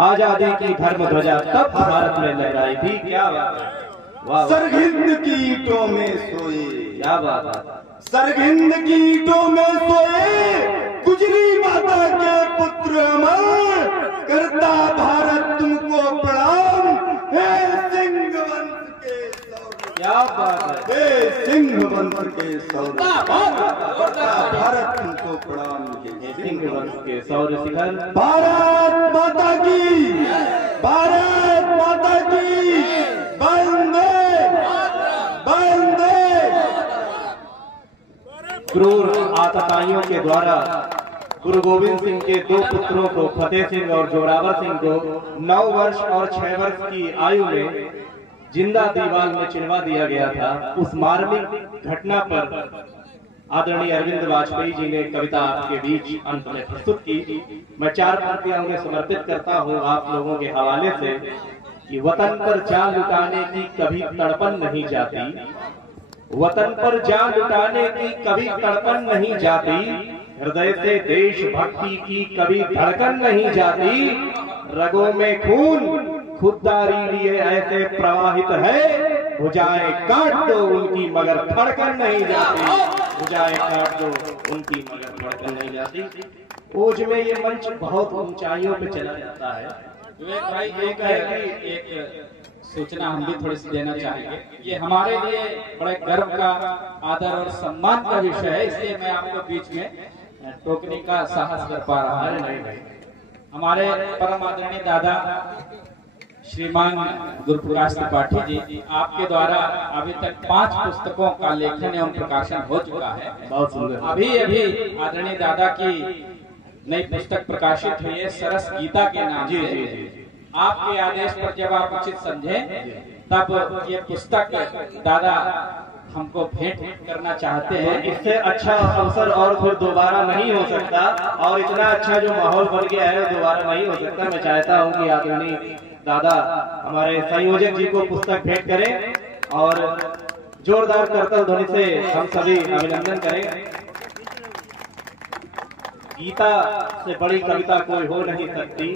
आजादी की धर्म ध्वजा तब भारत में लहराई थी। क्या बात है, वाह। सरहिंद की ईंटों में सोए, क्या बात है, सरहिंद की ईंटों में सोए गुजरी माता के पुत्र अमर, करता भारत तुमको प्रणाम, हे सिंह वंश के सौरभ। क्या बात है, हे सिंह वंश के सौरभ, भारत तुमको प्रणाम। सिंह वंश के सौर्य शिखर। भारत माता की, भारत माता की, वंदे वंदे। क्रूर आतताइयों के द्वारा गुरु गोविंद सिंह के दो पुत्रों को, फतेह सिंह और जोरावर सिंह को 9 वर्ष और 6 वर्ष की आयु में जिंदा दीवार में चिनवा दिया गया था। उस मार्मिक घटना पर आदरणीय अरविंद वाजपेयी जी ने कविता आपके बीच अंत में प्रस्तुत की। मैं 4 पंक्तियां उन्हें समर्पित करता हूं आप लोगों के हवाले से कि वतन पर जान लुटाने की कभी तड़पन नहीं जाती, वतन पर जान लुटाने की कभी तड़पन नहीं जाती, हृदय से देशभक्ति की कभी धड़कन नहीं जाती, रगों में खून खुददारी लिए ऐसे प्रवाहित है, भुजाएं काट दो उनकी मगर धड़कन नहीं जाती, भुजाएं काट दो उनकी मगर धड़कन नहीं जाती। ओज में ये मंच बहुत ऊंचाइयों पे चला जाता है। विवेक भाई, एक सूचना हम भी थोड़ी सी देना चाहेंगे। ये हमारे लिए बड़े गर्व का, आदर और सम्मान का विषय है, इसलिए मैं आपको बीच में टोकने का साहस कर पा रहा हूं। नहीं, हमारे परम आदरणीय दादा श्रीमान गुरु प्रकाश त्रिपाठी जी, आपके द्वारा अभी तक 5 पुस्तकों का लेखन एवं प्रकाशन हो चुका है। बहुत सुंदर। अभी आदरणीय दादा की नई पुस्तक प्रकाशित हुई है सरस गीता के नाम से। जी। आपके आदेश पर जब आप उचित समझे तब ये पुस्तक दादा हमको भेंट करना चाहते हैं। इससे अच्छा अवसर और फिर दोबारा नहीं हो सकता, और इतना अच्छा जो माहौल बन गया है दोबारा नहीं हो सकता। मैं चाहता हूं कि आदरणीय दादा हमारे संयोजक जी को पुस्तक भेंट करें और जोरदार करतल ध्वनि से हम सभी अभिनंदन करें। गीता से बड़ी कविता कोई हो नहीं सकती,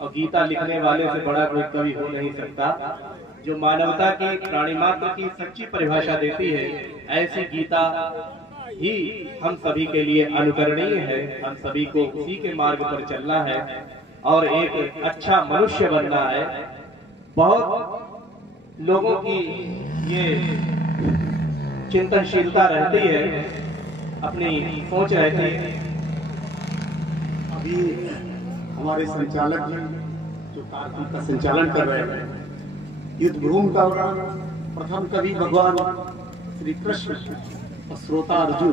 और गीता लिखने वाले से बड़ा कोई कवि हो नहीं सकता। जो मानवता की, प्राणी मात्र की सच्ची परिभाषा देती है, ऐसी गीता ही हम सभी के लिए अनुकरणीय है। हम सभी को उसी के मार्ग पर चलना है और एक अच्छा मनुष्य बनना है। बहुत लोगों की ये चिंतनशीलता रहती है, अपनी सोच रहती है। अभी हमारे संचालक जी जो कार्यक्रम का संचालन कर रहे हैं, युद्ध भूमि का वर्णन प्रथम कवि भगवान श्री कृष्ण और श्रोता अर्जुन।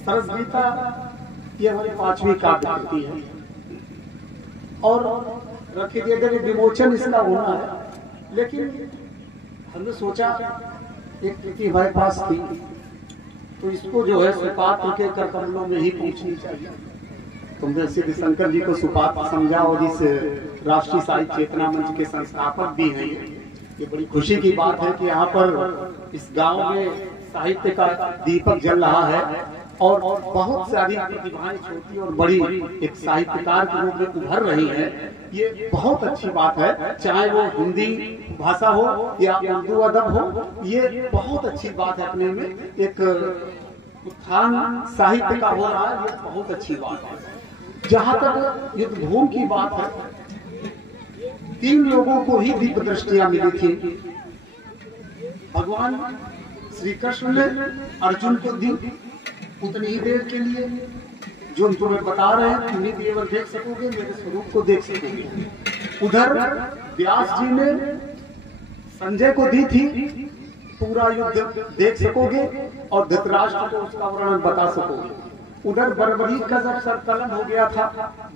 सरस गीता ये हमारी 5वीं काव्य कृति है, और रखी दिए गए विमोचन इसका होना है, लेकिन हमने सोचा एक कृति हमारे पास थी तो इसको जो है सुपात्र के कर कमलों में ही पहुंचनी चाहिए। तुमने श्री शंकर जी को सुपात्र समझा, और इस राष्ट्रीय साहित्य चेतना मंच के संस्थापक भी हैं। ये बड़ी खुशी की बात है कि यहाँ पर इस गांव में साहित्य का दीपक जल रहा है, और बहुत सारी प्रतिभाएं छोटी और बड़ी एक साहित्यकार के रूप में उभर रही हैं। ये बहुत अच्छी बात है, चाहे वो हिंदी भाषा हो या उर्दू अदब हो, ये बहुत अच्छी बात है। अपने में एक उत्थान साहित्य का हो रहा है, ये बहुत अच्छी बात है। जहाँ तक युद्ध भूमि की बात है, 3 लोगों को ही दिव्य दृष्टियां मिली थी। भगवान श्री कृष्ण ने अर्जुन को दी उतनी ही देर के लिए, जो तुम्हें बता रहे हैं तुम केवल देख सकोगे, मेरे स्वरूप को देख सकोगे। उधर व्यास जी ने संजय को दी थी पूरा युद्ध देख सकोगे, और धृतराष्ट्र को उसका वर्णन बता सकोगे। उधर बर्बरीक का जब सर कलम हो गया था,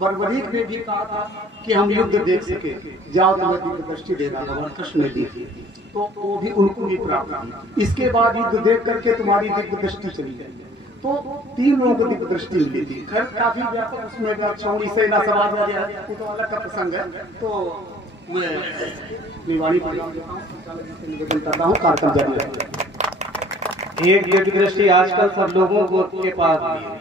बर्बरीक ने भी कहा था कि हम युद्ध देख सके, जाओ तुम्हें दिव्य दृष्टि देना, भगवान कृष्ण ने दी थी, तो वो भी उनको भी प्राप्त हुई। इसके बाद युद्ध देख करके तुम्हारी दिव्य दृष्टि चली गई। तो 3 लोगों को दिव्य दृष्टि मिली थी। खैर काफी व्यापक उसमें छौड़ी से ना सवाल हो गया, वो तो अलग का प्रसंग है। तो मैं निवाणी निवेदन करता हूँ, कार्यक्रम जारी रखिए। एक दिव्य दृष्टि आजकल सब लोगों को के पास भी है।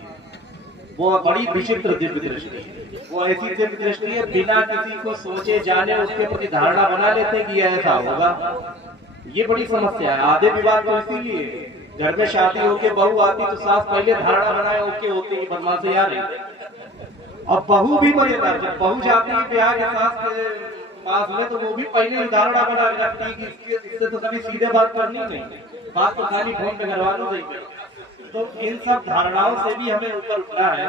वो बड़ी विचित्र दिव्य दृष्टि है। वो ऐसी दिव्य दृष्टि है, बिना किसी को सोचे जाने उसके प्रति धारणा बना लेते कि ऐसा होगा। ये बड़ी समस्या है। आधे विवाद तो इसीलिए, घर में शादी होके बहू आती तो सास पहले धारणा बनाए ओके होती है बदमाशी आ रही। अब बहू भी मजेदार, जब बहू जाती है ब्याह के सास के पास में तो वो भी पहले ही धारणा बना के रखती है कि इससे तो कभी सीधे बात करनी नहीं, बात तो खाली फोन पे घरवालों से ही। तो इन सब धारणाओं से भी हमें ऊपर उठना है।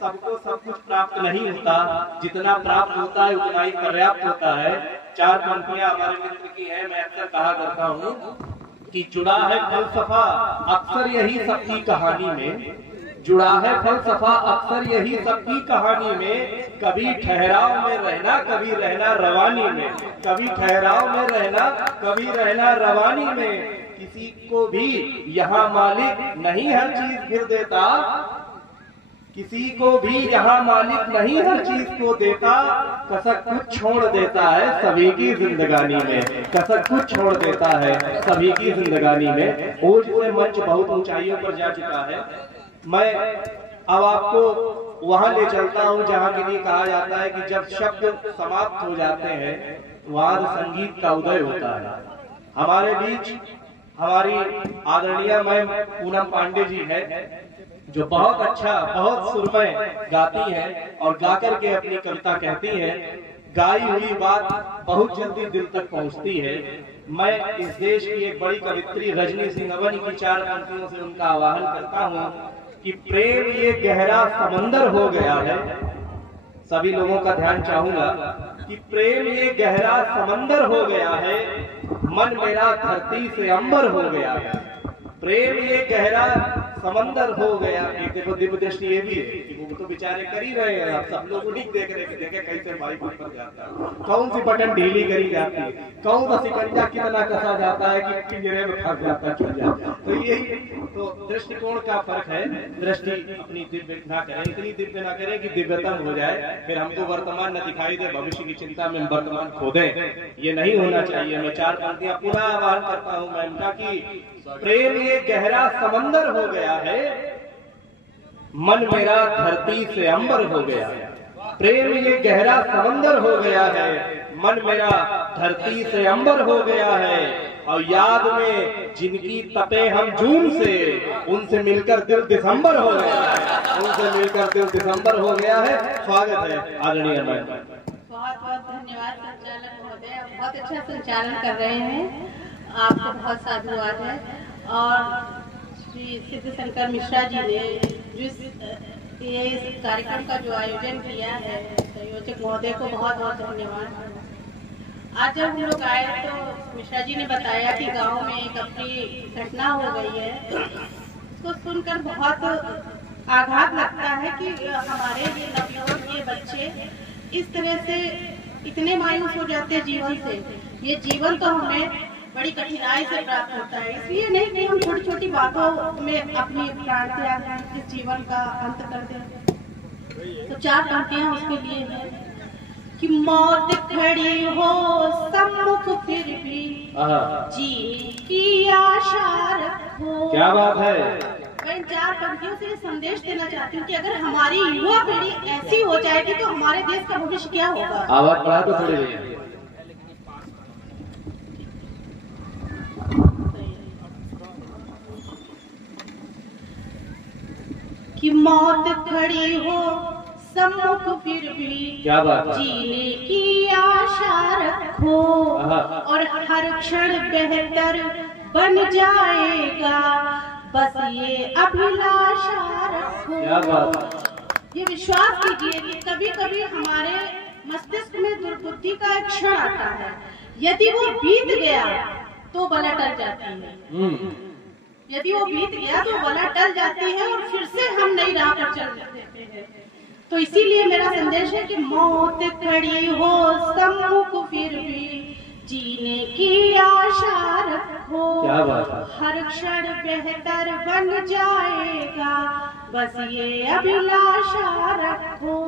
सबको सब कुछ प्राप्त नहीं होता, जितना प्राप्त होता है उतना ही पर्याप्त होता है। 4 पंक्तियां हमारे मित्र की है, मैं अक्सर कहा करता हूँ कि जुड़ा है फलसफा अक्सर यही सबकी कहानी में, जुड़ा है फलसफा अक्सर यही सबकी कहानी में। कभी ठहराव में रहना, कभी रहना रवानी में, कभी ठहराव में रहना, कभी रहना रवानी में। किसी को भी यहाँ मालिक नहीं हर चीज फिर देता, किसी को भी यहाँ मालिक नहीं हर चीज को देता। कसक कुछ छोड़ देता है सभी की जिंदगानी में, कसक कुछ छोड़ देता है सभी की जिंदगानी में। ओज से मंच बहुत ऊंचाइयों पर जा चुका है। मैं अब आपको वहां ले चलता हूं जहां के लिए कहा जाता है कि जब शब्द समाप्त हो जाते हैं वहां संगीत का उदय होता है। हमारे बीच हमारी आदरणीय मैम पूनम पांडे जी है, जो बहुत अच्छा, बहुत सुरमय गाती हैं और गाकर के अपनी कविता कहती हैं। गाई हुई बात बहुत जल्दी दिल तक पहुंचती है। मैं इस देश की एक बड़ी कवित्री रजनी सिंह अवन की 4 पंक्तियों से उनका आह्वान करता हूं कि प्रेम ये गहरा समंदर हो गया है। सभी लोगों का ध्यान चाहूंगा कि प्रेम ये गहरा समंदर हो गया है, मन मेरा धरती से अंबर हो गया है। प्रेम ये गहरा समंदर हो गया। एक देखो दिव्य दृष्टि ये भी है कि वो तो बेचारे कर ही रहे हैं, आप सब लोग उन्हीं देख रहे हैं, देखे कैसे बाइक ऊपर जाता है, कौन सी बटन ढीली करी जाती है, कौन सा सिकंजा कितना कसा जाता है कि पिंजरे में फंस जाता है, छूट जाता है। तो यही तो दृष्टिकोण का फर्क है। दृष्टि अपनी दिव्य ना करें, इतनी दिव्य ना करें कि दिव्यतम हो जाए, फिर हमको वर्तमान न दिखाई दे, भविष्य की चिंता में हम वर्तमान खो दें। ये नहीं होना चाहिए। मैं 4 पंक्तियां पुनः आह्वान करता हूँ मैम का कि प्रेम ये गहरा समंदर हो गया है, मन मेरा धरती से अंबर हो गया है। प्रेम ये गहरा समंदर हो गया है, मन मेरा धरती से अंबर हो गया है। और याद में जिनकी तपे हम जून से, उनसे मिलकर दिल दिसंबर हो गया है, उनसे मिलकर दिल दिसंबर हो गया है। स्वागत है आदरणीय मैम। बहुत बहुत धन्यवाद संचालक महोदय, बहुत अच्छा संचालन कर रहे हैं, आपको बहुत साधुवाद है। और श्री सिद्ध शंकर मिश्रा जी ने जो इस कार्यक्रम का जो आयोजन किया है, संयोजक महोदय को बहुत बहुत धन्यवाद। आज जब हम लोग आए तो मिश्रा जी ने बताया कि गांव में एक अपनी घटना हो गई है, उसको सुनकर बहुत आघात लगता है कि हमारे ये नवयुवक, ये बच्चे इस तरह से इतने मायूस हो जाते हैं जीवन से। ये जीवन तो हमें बड़ी कठिनाई से प्राप्त होता है, इसलिए नहीं कि हम छोटी छोटी बातों में अपनी प्राण त्याग दें, इस जीवन का अंत कर दें। तो 4 पंक्तियां उसके लिए है कि मौत खड़ी हो सम्मुख फिर भी जीने की आशा रखो। क्या बात है। मैं इन 4 पंक्तियों से संदेश देना चाहती हूँ कि अगर हमारी युवा पीढ़ी ऐसी हो जाएगी तो हमारे देश का भविष्य क्या होगा। आवाज बढ़ा तो थोड़ी कि मौत खड़ी हो सम्मुख फिर भी क्या बात, जीने की आशा रखो और हर क्षण बेहतर बन जाएगा, बस ये अभिलाषा रखो। क्या बात। ये विश्वास कीजिए कि कभी कभी हमारे मस्तिष्क में दुर्बुद्धि का एक क्षण आता है, यदि वो बीत गया तो बला टल जाती है। यदि वो बीत गया तो बला टल जाती है और फिर से हम नई राह पर चल देते हैं। तो इसीलिए मेरा संदेश है कि मौत खड़ी हो सम्मुख फिर भी जीने की आशा रखो। क्या बात है। हर क्षण बेहतर बन जाएगा, बस ये अभिलाषा रखो।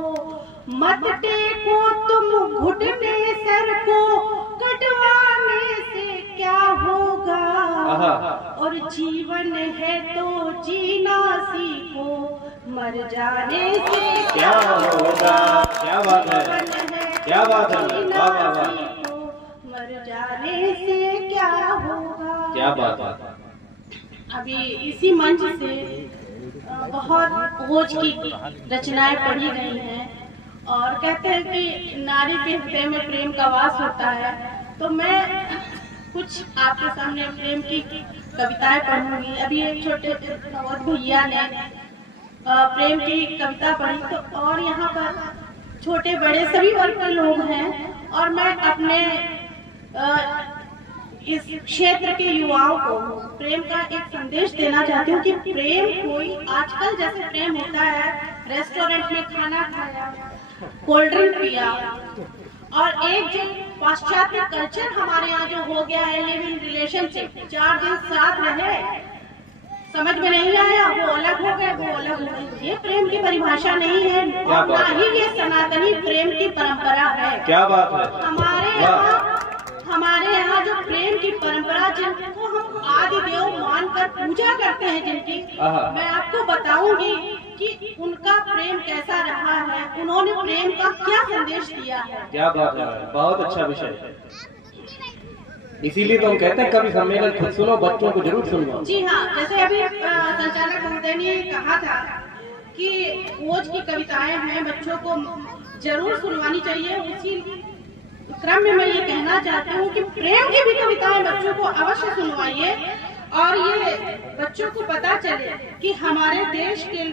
मत टेको तुम घुटने सर को, कटवाने से क्या होगा। और जीवन है तो जीना सीखो, मर जाने से क्या होगा। क्या बात है, क्या बात है, वाह वाह वाह, मर जाने से क्या होगा। क्या बात है। अभी इसी मंच से बहुत ओज की रचनाएं पढ़ी गई हैं और कहते हैं कि नारी के हृदय में प्रेम का वास होता है। तो मैं कुछ आपके सामने प्रेम की कविताएं पढ़ूंगी। अभी एक छोटे नवोद भैया ने प्रेम की कविता पढ़ी, तो और यहाँ पर छोटे बड़े सभी वर्ग के लोग हैं और मैं अपने इस क्षेत्र के युवाओं को प्रेम का एक संदेश देना चाहती हूँ कि प्रेम कोई आजकल जैसे प्रेम होता है, रेस्टोरेंट में खाना खाया, कोल्ड ड्रिंक पिया, और एक जो पाश्चात्य कल्चर हमारे यहाँ जो हो गया है, लिव इन रिलेशनशिप, 4 दिन साथ रहे, समझ में नहीं आया, वो अलग हो गए, वो अलग हो गए। ये प्रेम की परिभाषा नहीं है, और ना ही ये सनातनी प्रेम की परंपरा है। क्या बात है। हमारे यहाँ जो प्रेम की परंपरा, जिनको हम आदि देव मानकर पूजा करते हैं, जिनकी मैं आपको बताऊंगी कि उनका प्रेम कैसा रहा है, उन्होंने प्रेम का क्या संदेश दिया है। क्या बात है, बहुत अच्छा विषय। इसीलिए तो हम कहते हैं कभी सम्मेलन खुद सुनो, बच्चों को जरूर सुनो। जी हाँ, जैसे अभी संचालक महोदय ने कहा था कि ओज की कविताएं हैं, बच्चों को जरूर सुनवानी चाहिए। उसी क्रम में मैं ये कहना चाहती हूँ कि प्रेम की भी कविताएं बच्चों को अवश्य सुनवाइए और ये बच्चों को पता चले कि हमारे देश के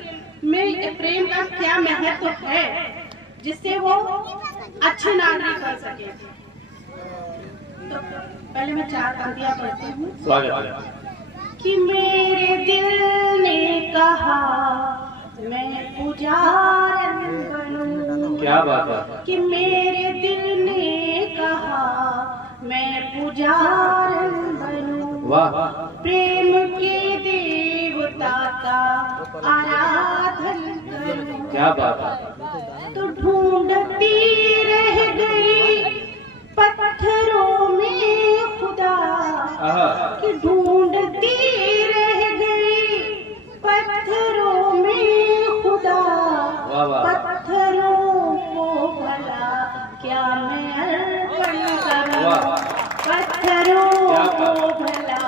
में प्रेम का क्या महत्व है, जिससे वो अच्छे नागरिक बन सके। तो पहले मैं 4 पंक्तियां पढ़ती हूँ। स्वागत है। कि मेरे दिल ने कहा मैं पुजारन बनूं। क्या बात है। कि मेरे दिल ने कहा मैं पुजारन बनूं। वाह। प्रेम के देवता का आराधन करूं। क्या बात है। तो ढूंढती रह गई पत्थरों में खुदा, कि ढूंढती रह गई पत्थरों में खुदा। पत्थरों को भला क्या मैं अर्पण करूं। पत्थरों को भला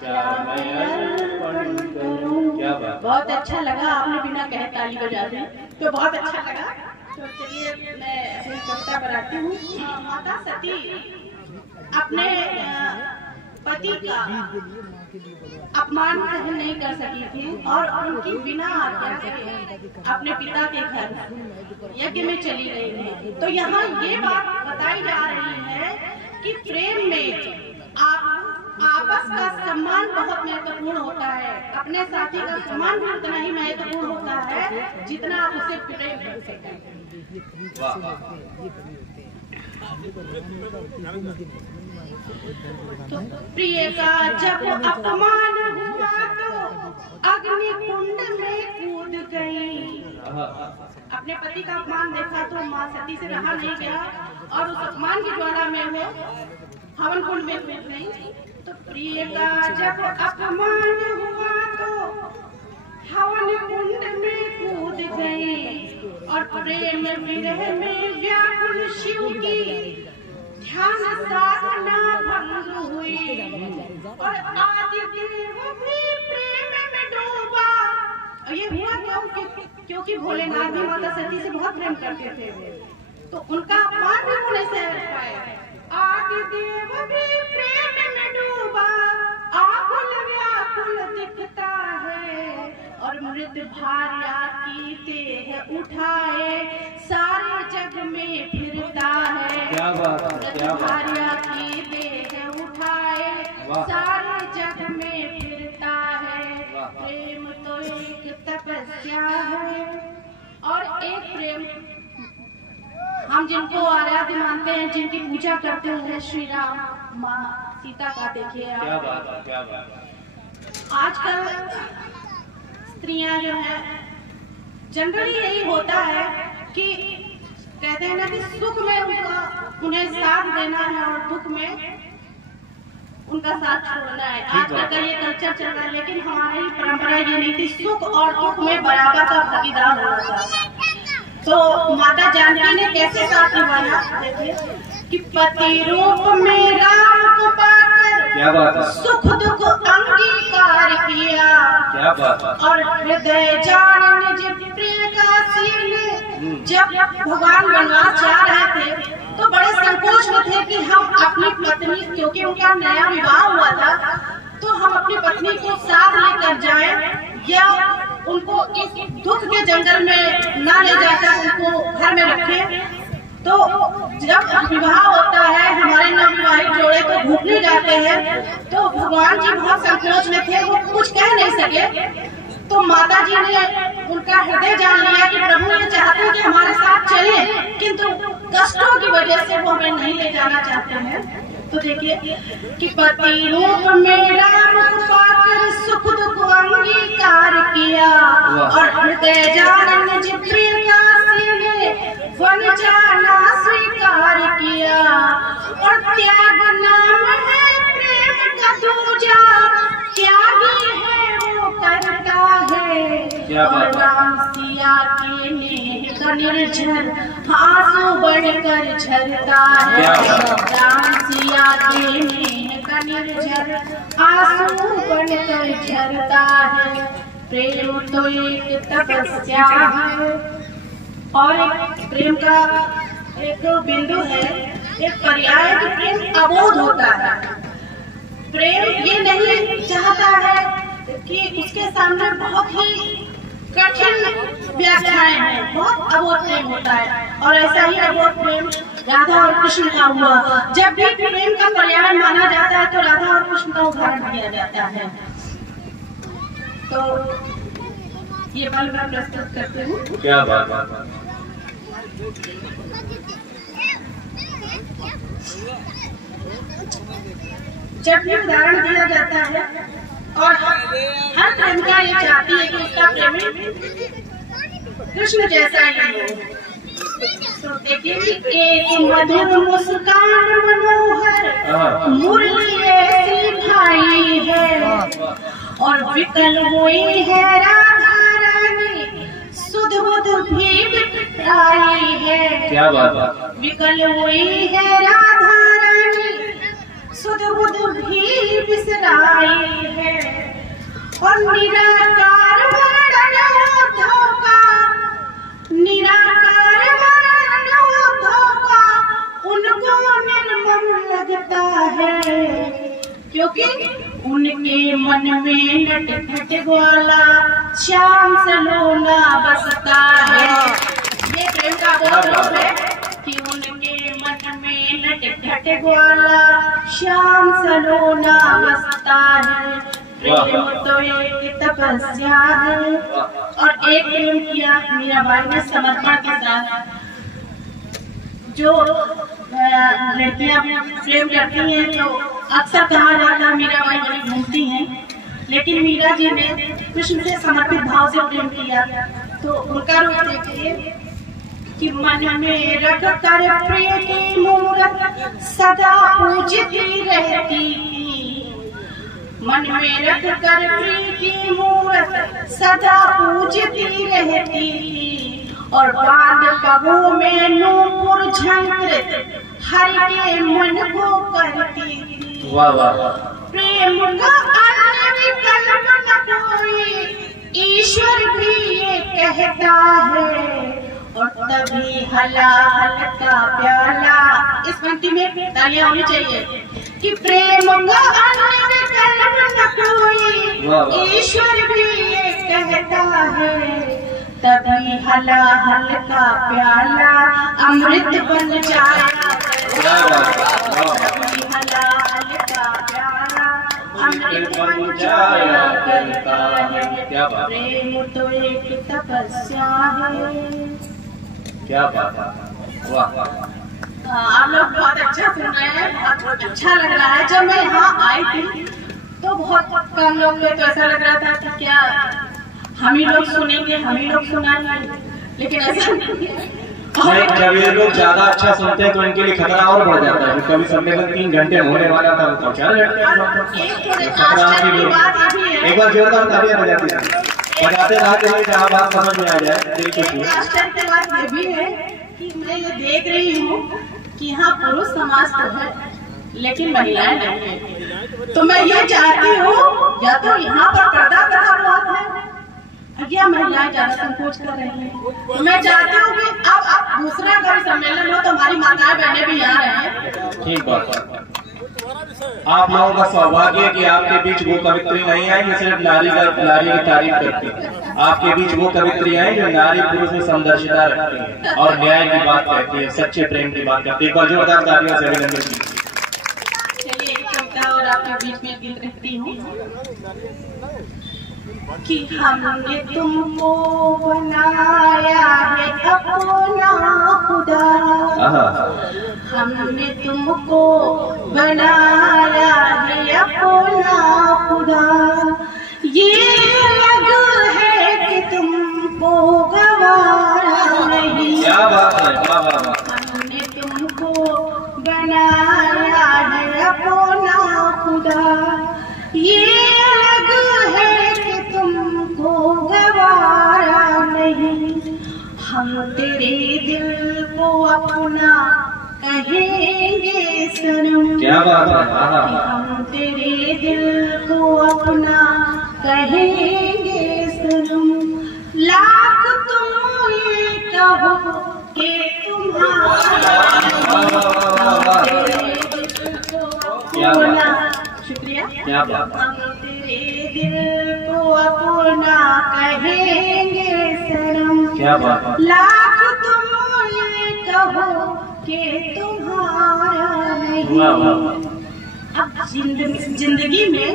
क्या मैं अर्पण करूं। बहुत अच्छा लगा, आपने बिना कहे ताली बजा दी, तो बहुत अच्छा लगा। तो चलिए मैं अपनी कविता पर आती हूँ। माता सती अपने पति का अपमान सहन नहीं कर सकी थी और उनकी बिना आज्ञा के अपने पिता के घर यज्ञ में चली गई थी। तो यहाँ ये बात बताई जा रही है कि प्रेम में आपस का सम्मान बहुत महत्वपूर्ण होता है। अपने साथी का सम्मान भी उतना ही महत्वपूर्ण होता है जितना आप उसे प्रेम कर सकें। तो प्रिय का जब अपमान हुआ तो अग्नि कुंड में कूद गई। अपने पति का अपमान देखा तो माँ सती से रहा नहीं गया और उस अपमान की ज्वाला में वो हवन कुंड में कूद गई। तो प्रिय का जब अपमान हुआ तो हवन कुंड में कूद गई और प्रेम विरह में व्याकुल शिव की ध्यान साधना भंग हुई और आदिदेव भी प्रेम में डूबा। ये हुआ क्योंकि भोलेनाथ भी माता सती से बहुत प्रेम करते थे, तो उनका अपमान भी होने से पाए। आदिदेव भी प्रेम में डूबा, आकुल व्याकुल दिखता है और मृत भार्या की देह उठाए सारे जग में फिरता है। क्या बात है, क्या बात। भार्या की देह उठाए सारे जग में फिरता है। प्रेम तो एक तपस्या है और एक प्रेम हम जिनको आराध्य मानते हैं, जिनकी पूजा करते हैं, श्री राम, माँ सीता का देखिए आप। क्या बात है, क्या बात है। आजकल स्त्रियां जो है जनरली यही होता है कि कहते हैं ना कि सुख में उन्हें साथ देना है और दुख में उनका साथ छोड़ना है। आजकल का ये कल्चर चल रहा है, लेकिन हमारी परंपरा ये नहीं थी, सुख और दुख में बराबर का भागीदार होना था। तो माता जानकी ने कैसे साथ निभाया, देखिए कि पति रूप में राम को पाकर क्या बात है, सुख दुख अंगीकार किया, क्या बात है, और हृदय जान निज प्रिय का सीने। जब भगवान वनवास जा रहे थे तो बड़े संकोच में थे कि हम अपनी पत्नी, क्योंकि उनका नया विवाह हुआ था, तो हम अपनी पत्नी को साथ लेकर जाएं या उनको इस दुख के जंगल में न ले जाकर उनको घर में रखें। तो जब विवाह होता है, हमारे नवविवाहित जोड़े तो घूमने जाते हैं, तो भगवान जी बहुत संकोच में थे, वो कुछ कह नहीं सके। तो माता जी ने उनका हृदय जान लिया कि प्रभु ये चाहते हैं कि हमारे साथ चले, किंतु कष्टों की वजह से वो हमें नहीं ले जाना चाहते हैं। तो देखिए कि पति रूप में राम को पाकर सुख दुख अंगीकार किया, और हृदय जान निज प्रिय का सीने वन जाना स्वीकार किया, और त्याग नाम है प्रेम का दूजा, त्यागी है वो करता है, और राम सिया के नेह का निर्झर आंसू बढ़कर झरता है, राम सिया के नेह का निर्झर आंसू बढ़कर झरता है। प्रेम तो एक तपस्या है, और एक प्रेम का एक बिंदु है, एक पर्याय कि प्रेम अबोध होता है। प्रेम ये नहीं चाहता है कि उसके सामने बहुत ही कठिन व्याख्याएं हैं, बहुत अबोध प्रेम होता है। और ऐसा ही अबोध प्रेम राधा और कृष्ण का हुआ। जब भी प्रेम का पर्याय माना जाता है तो राधा और कृष्ण का उदाहरण दिया जाता है। तो ये पल मैं प्रस्तुत करती हूँ। क्या बात है, जब भी उदाहरण दिया जाता है, और हर प्रेमिका ये चाहती है कि उसका प्रेमी कृष्ण जैसा ही हो। तो देखिए कि एक मधुर मुस्कान मनोहर मुरली ऐसी भाई है, और विकल हुई है राधा रानी सुध बुध भी बिखराई है। क्या बात है, विकल हुई है राधा रानी सुध बुध भी बिसराई है, और निराकार वर्णन उद्धव का, निराकार वर्णन उद्धव का उनको निर्मम लगता है, क्योंकि उनके मन में नटखट ग्वाला श्याम सलोना बसता है। ये प्रेम का बहुत रूप है कि उनके मन में नटखट ग्वाला श्याम सलोना बसता है। प्रेम तो एक तपस्या है, और एक प्रेम किया मीराबाई ने समर्पण के साथ। जो लड़कियां प्रेम करती हैं तो अक्सर कहा जाता है मीराबाई बड़ी घूमती हैं, लेकिन मीरा जी ने कृष्ण से समर्पित भाव से प्रेम किया। तो उनका रूप देखिए कि मन में रख कर प्रिय की मूरत सदा पूजती रहती थी, मन में रख कर प्रिय की मूरत सदा पूजती रहती थी, और बांध पगों में नूपुर झंकृत हरि के मन को करती थी। वाह वाह, प्रेम का अन्य विकल्प न कोई, ईश्वर भी ये कहता है, और तभी हलाहल का प्याला। इस पंक्ति में तालियां होनी चाहिए कि प्रेम का अन्य विकल्प न कोई, ईश्वर भी ये कहता है, तभी हलाहल का प्याला अमृत बन जाया, तभी हलाहल का प्याला अमृत बन जाया करता है। प्रेम तो एक तपस्या है। क्या बात है, वाह। आप लोग बहुत अच्छा सुन रहे हैं, बहुत अच्छा लग रहा है। जब मैं यहाँ आई थी तो बहुत कम लोग थे, तो ऐसा लग रहा था कि क्या हम ही लोग सुनेंगे, हम ही लोग सुनाएंगे, लेकिन ऐसा नहीं है। नहीं, जब ये लोग ज्यादा अच्छा सुनते हैं तो इनके लिए खतरा और बढ़ जाता है। कभी सम्मेलन 3 घंटे होने वाला था तो 4 घंटे। एक बार जोरदार तालियां बजाती है, बजाते रहा के लिए जहाँ बात समझ में आ जाए। बिल्कुल आश्चर्य की बात ये भी है कि मैं ये देख रही हूँ कि यहाँ पुरुष समाज तो है लेकिन महिलाएं नहीं है। तो मैं ये चाहती हूँ या तो यहाँ पर पर्दा करा बहुत है या महिलाएं ज्यादा संकोच कर रही हैं। तो मैं चाहती हूँ कि अब दूसरा कभी सम्मेलन हो तो हमारी माताएं बहनें भी यहाँ रहें। ठीक बात। आप लोगों का सौभाग्य है कि आपके बीच वो कवित्री नहीं आई जो सिर्फ नारी की तारीफ करती है। आपके बीच वो कवित्री आई जो नारी पुरुष में समदर्शिता रखती है और न्याय की बात कहती है, सच्चे प्रेम की बात करती है। एक बार जोरदार तालियों से अभिनंदन कीजिए। चलिए एक कविता और आपके बीच में गीत रखती हूँ कि हमने तुमको बनाया है अपना खुदा, हमने तुमको बनाया है अपना खुदा, ये अलग है कि तुमको गवारा नहीं। क्या बात है, क्या बात है। हमने तुमको बनाया है अपना खुदा, ये अलग है कि तुमको गवारा नहीं। हम तेरे दिल को अपना कहेंगे सनम। क्या बात है। हम तेरे दिल को अपना कहेंगे सनम। लाख तुम ये कहो कि तुम्हारा शुक्रिया। क्या बात है। हम तेरे दिल को अपना कहेंगे सनम। क्या बात है। लाख तुम ये कहो कि तुम्हारा नहीं। अब जिंदगी में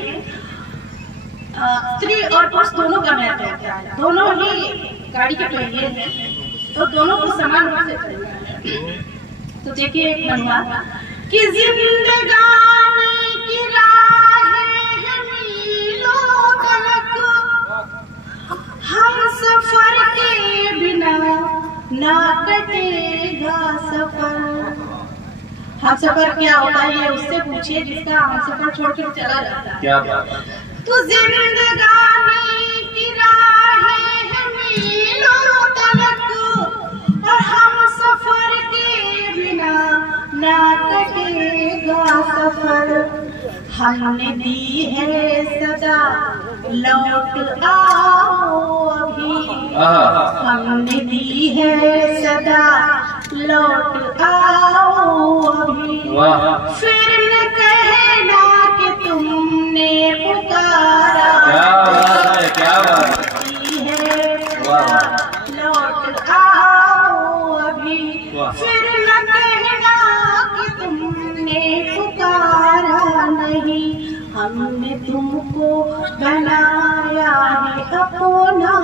स्त्री और पुरुष दोनों का महत्व होता है, दोनों ही गाड़ी के पहिए हैं, तो दोनों को समान रूप से चलना है। तो देखिए एक मनवा कि जिंदगानी की राहें मीलों तलक, हम सफर के बिना ना कटेगा सफर। हम सफर क्या होता है ये उससे पूछिए जिसका हम सफर छोड़कर चला जाता है। क्या बात है। तो जिंदगानी की राहें मीलों तलक और हम सफर के बिना ना कटेगा सफर। हमने दी है सदा लौट आओ अभी, हमने दी है सदा लौट आओ अभी। फिर न कहना कि तुमने पुकारा। क्या बात है, क्या बात है सदा लौट आओ अभी। फिर न कहना कि तुमने पुकारा नहीं। हमने तुमको बनाया है अपना खुदा।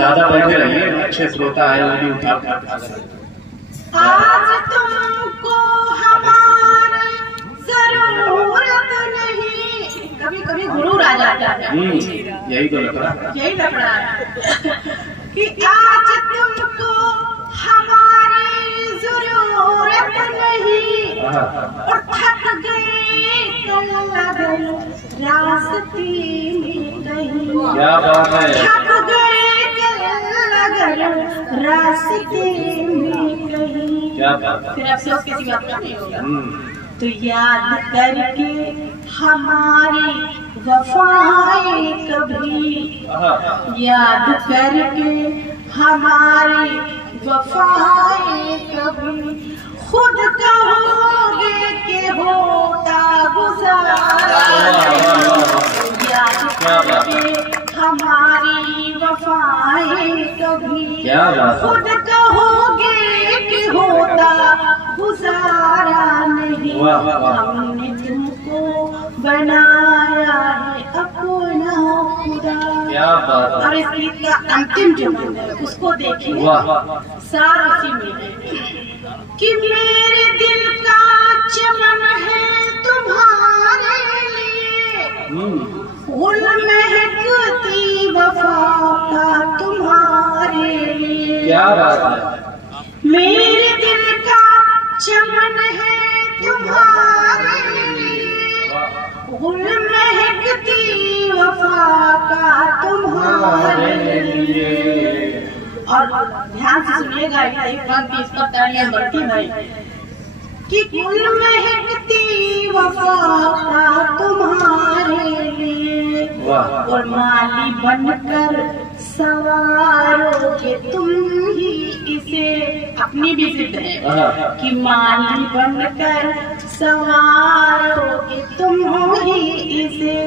दादा बैठे रहिए, अच्छे श्रोता है वो भी उठा। आज तुमको हमारी जरूरत नहीं। कभी कभी गुरूर आ जाता है। यही तो लग रहा है कि आज तुमको हमारी जरूरत नहीं और थक गए रास्ते में कहीं। क्या बात है। थक गए रास्ते में कहीं। क्या बात है। फिर अफसोस किसी बात का नहीं होगा। तो याद करके हमारी वफाएं कभी, याद करके हमारी वफाएं कभी, खुद कहोगे कि होता गुजारा। याद करके हमारी वफाएं कभी, खुद कहोगे कि होता गुजारा नहीं। हमने तुमको बनाया है अपना खुदा। और इस गीत का अंतिम जो है उसको देखिए, सार उसी में है कि मेरे दिल का चमन है तुम्हारे लिए, फूल महकती वफा का तुम्हारे लिए। क्या बात है। मेरे दिल का चमन है तुम्हारे गुल महकती वफा का तुम्हारे लिए। और ध्यान से सुनिएगा, एक पंक्ति इस पर तालियां बढ़ती भाई कि गुल महकती वफा का तुम्हारे लिए और माली बनकर सवारोगे तुम ही इसे। अपनी भी जिद है कि माली बनकर सवारोगे तुम ही इसे,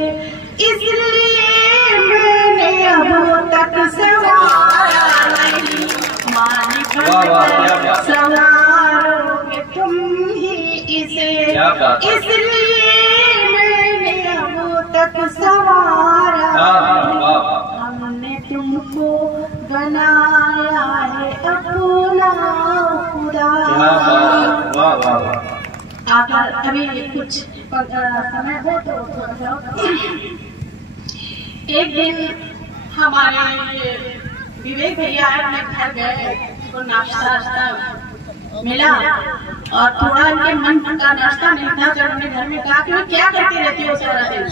इसलिए मैंने अब तक सवारा नहीं। माली बनकर सवारोगे तुम ही इसे, इसलिए मैंने अब तक सवारा। हमने तुमको बनाया है अपना खुदा। अगर अभी कुछ समय हो तो थोड़ा सा। एक दिन हमारे विवेक भैया अपने घर गए तो नाश्ता मिला और थोड़ा इनके मन का नाश्ता नहीं था, जब उन्होंने घर में कहा कि मैं क्या करती रहती हो सारा दिन।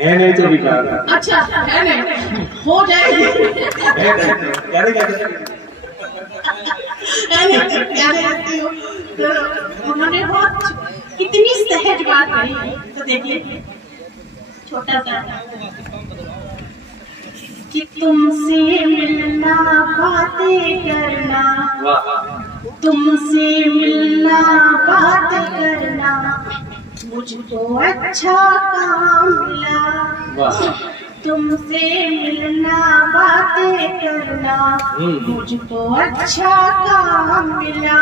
नहीं तो भी कहा। अच्छा है नहीं, हो जाएगी। क्या रहती हो? तो उन्होंने बहुत कितनी सहज बात कही। तो देखिए छोटा सा कि तुमसे मिलना बातें करना, तुमसे मिलना बातें करना मुझको अच्छा काम मिला। तुमसे मिलना बातें करना मुझको अच्छा काम मिला।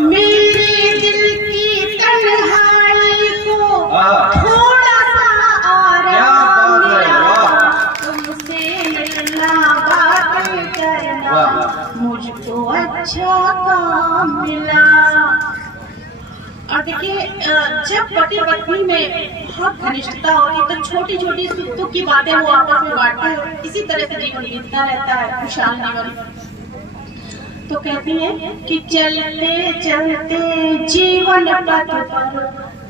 मेरे दिल की तन्हाई को थोड़ा सा आराम मिला। तुमसे मिलना बातें करना मुझको अच्छा काम मिला। और देखिए जब पति पत्नी में बहुत घनिष्ठता होती है तो छोटी छोटी सुख दुख की बातें वो आपस में बांटते हैं, इसी तरह से जीवन बीतता रहता है, खुशहाल जीवन। तो कहती है कि चलते चलते जीवन पथ पर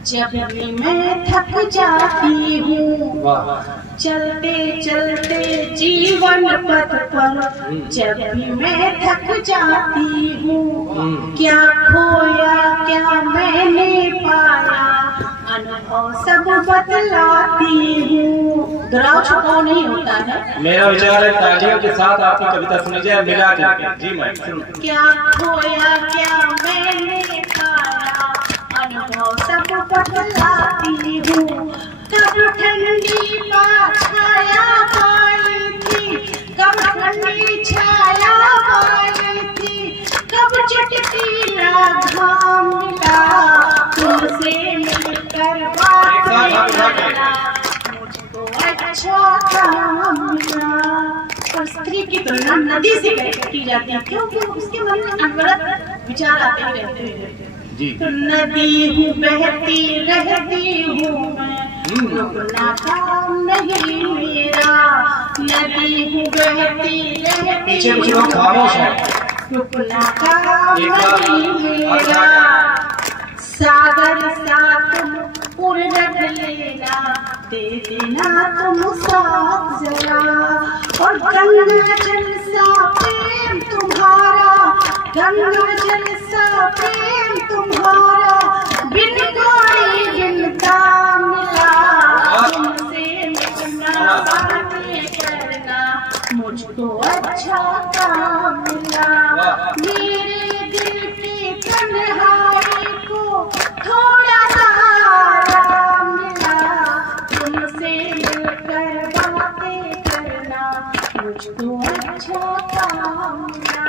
जब भी मैं थक जाती हूँ, चलते चलते जीवन पथ पर जब भी मैं थक जाती हूँ, क्या खोया क्या मैंने पाया अनुभव सब बतलाती हूँ। दोहराव छुपाव नहीं होता है। मेरा विचार है तालियों के साथ आपकी कविता सुनी जाए मिला के। जी मैं क्या खोया क्या मैंने पाया अनुभव सब बतलाती हूँ। कब ठंडी छाया पाई थी, कब ठंडी छाया पाई थी, कब चटकीला घाम मिला। तुमसे मिलकर बातें करना मुझको अच्छा काम मिला। और स्त्री की तुलना नदी से की जाती है, क्योंकि उसके मन में अनवरत विचार आते ही रहते हैं। तो नदी हूँ बहती रहती हूँ मैं, रुकना काम नहीं मेरा। नदी हूँ बहती रहती हूँ, रुकना काम नहीं मेरा। सागर सा तुम उड़ रख लेना, दे देना तुम साथ जरा। और गंगा जल सा प्रेम तुम्हारा, गंगा जल सा प्रेम तुम्हारा बिन कोई बिन का मिला। तुमसे मिलना बातें करना मुझको अच्छा काम मिला। मेरे दिल की तन्हाई को थोड़ा सा आराम मिला। तुमसे मिलकर बातें करना मुझको अच्छा काम मिला,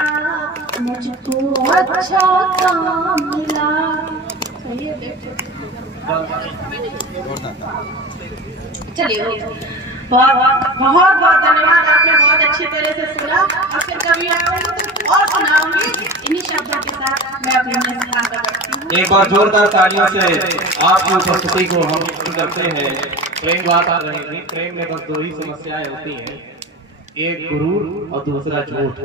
मुझको अच्छा काम मिला। चलिए बहुत बहुत धन्यवाद, आपने बहुत अच्छी तरह से सुना। और फिर कभी आऊंगी तो और सुनाऊंगी इन्हीं शब्दों के साथ। मैं अपने स्थान पर बैठती हूँ। एक बार जोरदार तालियों से आपकी उपस्थिति को हम करते हैं। प्रेम बात आ रही थी, प्रेम में बस दो ही समस्याएं होती हैं, एक गुरूर और दूसरा झूठ।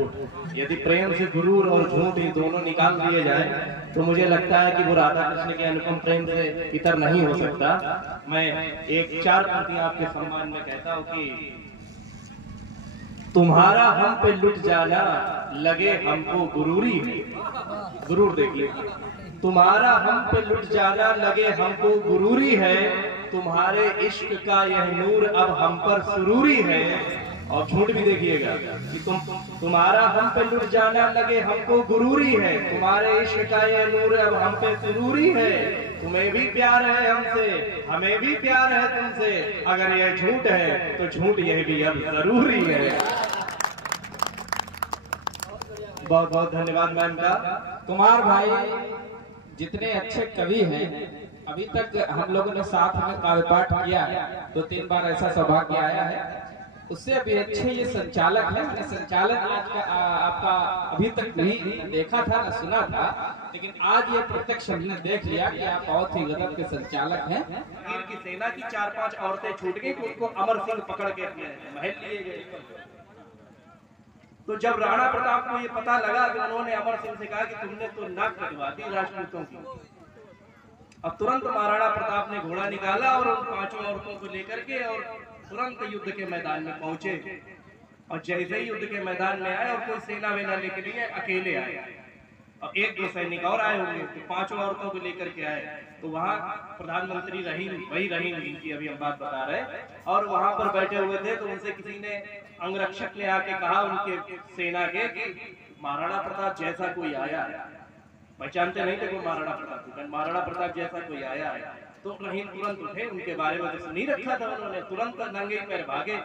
यदि प्रेम से गुरूर और झूठ ये दोनों निकाल दिए जाए तो मुझे लगता है कि वो राधा कृष्ण के अनुपम प्रेम से इतर नहीं हो सकता। मैं एक 4 पंक्तियां आपके सम्मान में कहता हूँ कि तुम्हारा हम पे लुट जाना लगे हमको गुरूरी है। गुरूर देखिए, तुम्हारा हम पे लुट जाना लगे हमको गुरूरी है, तुम्हारे इश्क का यह नूर अब हम पर सुरूरी है। और झूठ भी देखिएगा कि तुम्हारा हम पे लुट जाना लगे हमको गुरूरी है, तुम्हारे इश्क का यह नूर अब हम पे सुरूरी है। तुम्हें भी प्यार है हमसे, हमें भी प्यार है तुमसे, अगर यह झूठ है तो झूठ यह भी अब जरूरी है। बहुत बहुत धन्यवाद मैम का। कुमार भाई जितने अच्छे कवि हैं, अभी तक हम लोगों ने साथ में काव्य पाठ किया है, 2-3 बार ऐसा सौभाग्य आया है। उससे अभी अच्छे ये संचालक है। मैंने संचालक आज का आपका अभी तक नहीं देखा था, न सुना था, लेकिन आज ये प्रत्यक्ष हमने देख लिया कि आप बहुत ही गजब के संचालक हैं। वीर की सेना की 4-5 औरतें छूट गई तो उनको अमर सिंह पकड़ के अपने महल लिए गए। तो जब राणा प्रताप को ये पता लगा कि उन्होंने अमर सिंह से कहा कि तुमने तो नाक कटवा दी राजपूतों की, अब तुरंत महाराणा प्रताप ने घोड़ा निकाला और उन 5 औरतों को लेकर के और तुरंत युद्ध के मैदान में पहुंचे। और जैसे ही युद्ध के मैदान में आए और कोई सेना वेना लेके नहीं आए, अकेले आए। और 1-2 सैनिक और आए होंगे, तो 5 औरतों को लेकर के आए। तो वहां प्रधानमंत्री वही रहीम जिनकी अभी हम बात बता रहे, और वहां पर बैठे हुए थे। तो उनसे किसी ने अंगरक्षक ने आके कहा उनके सेना के कि महाराणा प्रताप जैसा कोई आया है। पहचानते नहीं थे वो महाराणा प्रताप, महाराणा प्रताप जैसा कोई आया है। तो रहीम तुरंत उठे, उनके बारे में तो नहीं रखा था उन्होंने, तुरंत नंगे पैर भागे।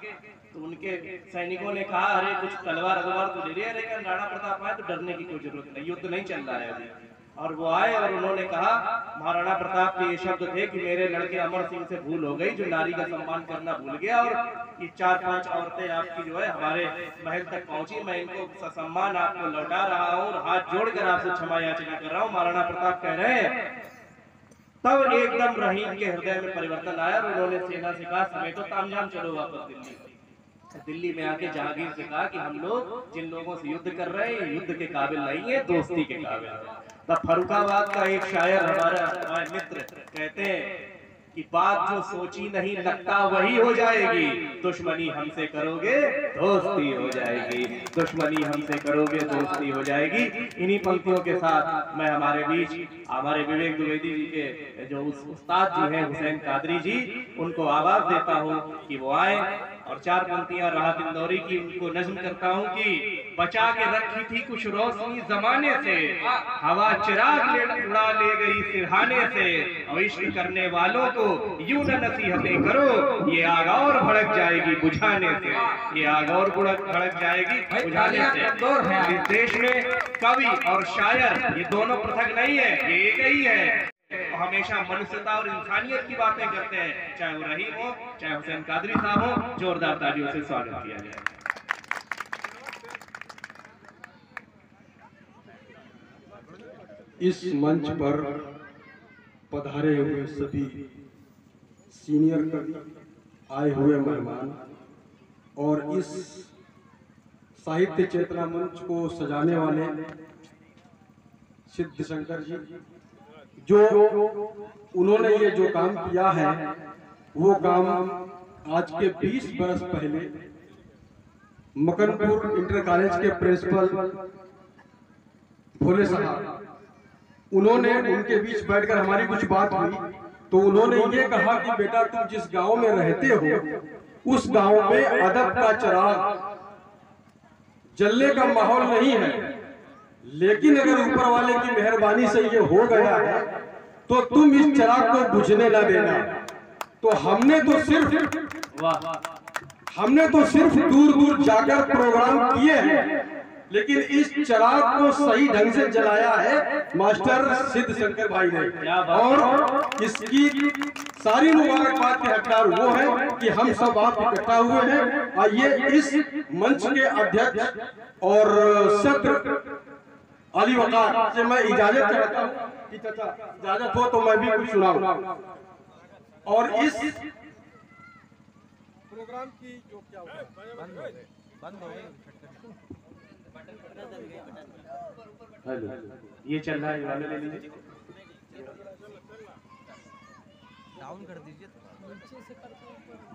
तो उनके सैनिकों ने कहा अरे कुछ तलवार तो ले लिया, लेकिन राणा प्रताप आए तो डरने की कोई जरूरत नहीं, युद्ध नहीं चल रहा है अभी। और वो आए और उन्होंने कहा, महाराणा प्रताप के ये शब्द थे कि मेरे लड़के अमर सिंह से भूल हो गई, जो नारी का सम्मान करना भूल गया, और ये 4-5 औरतें आपकी जो है हमारे महल तक पहुंची, मैं इनको ससम्मान आपको लौटा रहा हूँ और हाथ जोड़कर आपसे क्षमा याचना कर रहा हूँ। महाराणा प्रताप कह रहे हैं। तब एकदम रहीम के हृदय में परिवर्तन आया और उन्होंने सेना से कहा समेटो तामझाम चलो वापस दिल्ली। दिल्ली में आके जहांगीर से कहा कि हम लोग जिन लोगों से युद्ध कर रहे हैं युद्ध के काबिल नहीं है, दोस्ती के काबिल है। तब फर्रुखाबाद का एक शायर हमारे मित्र कहते हैं कि बात जो सोची नहीं लगता वही हो जाएगी, दुश्मनी हमसे करोगे दोस्ती हो जाएगी, दुश्मनी हमसे करोगे दोस्ती हो जाएगी। इन्हीं पंक्तियों के साथ मैं हमारे बीच हमारे विवेक द्विवेदी जी के जो उस्ताद जी हैं हुसैन कादरी जी, उनको आवाज देता हूँ कि वो आए और 4 पंक्तियां राहत इंदौरी की उनको नज्म करता हूँ कि बचा के रखी थी कुछ रोशनी जमाने से, हवा चिराग उड़ा ले गई सिरहाने से, और इश्क करने वालों को यूं न नसीहतें करो, ये आग और भड़क जाएगी बुझाने से, ये आग और भड़क जाएगी बुझाने से। इस देश में कवि और शायर ये दोनों पृथक नहीं है, ये एक ही है। हमेशा मनुष्यता और इंसानियत की बातें करते हैं, चाहे वो रहीम हो चाहे हुसैन कादरी साहब हो। जोरदार तालियों से स्वागत किया जाए। इस मंच पर पधारे हुए सभी सीनियर कवि, आए हुए मेहमान और इस साहित्य चेतना मंच को सजाने वाले सिद्ध शंकर जी, जो उन्होंने ये जो काम किया है वो काम आज के 20 बरस पहले मकनपुर इंटर कॉलेज के प्रिंसिपल भोले साहब, उन्होंने उनके बीच बैठकर हमारी कुछ बात हुई तो उन्होंने ये कहा कि बेटा तुम जिस गांव में रहते हो उस गांव में अदब का चिराग जलने का माहौल नहीं है, लेकिन अगर ऊपर वाले की मेहरबानी से ये हो गया है तो तुम इस चिराग को बुझने न देना। तो हमने तो सिर्फ दूर दूर जाकर प्रोग्राम किए हैं, लेकिन इस चिराग को सही ढंग से जलाया है मास्टर सिद्ध शंकर भाई ने, और इसकी सारी मुबारकबाद के हकदार वो है कि हम सब आप इकट्ठा हुए हैं। आइए इस मंच के अध्यक्ष और सत्र अली वकार से मैं इजाजत चाहता हूँ कि चाचा इजाजत हो तो मैं भी कुछ सुनाऊं। और इस प्रोग्राम की जो क्या हेलो, ये चल रहा है, ये वाला ले लीजिए, डाउन कर दीजिए।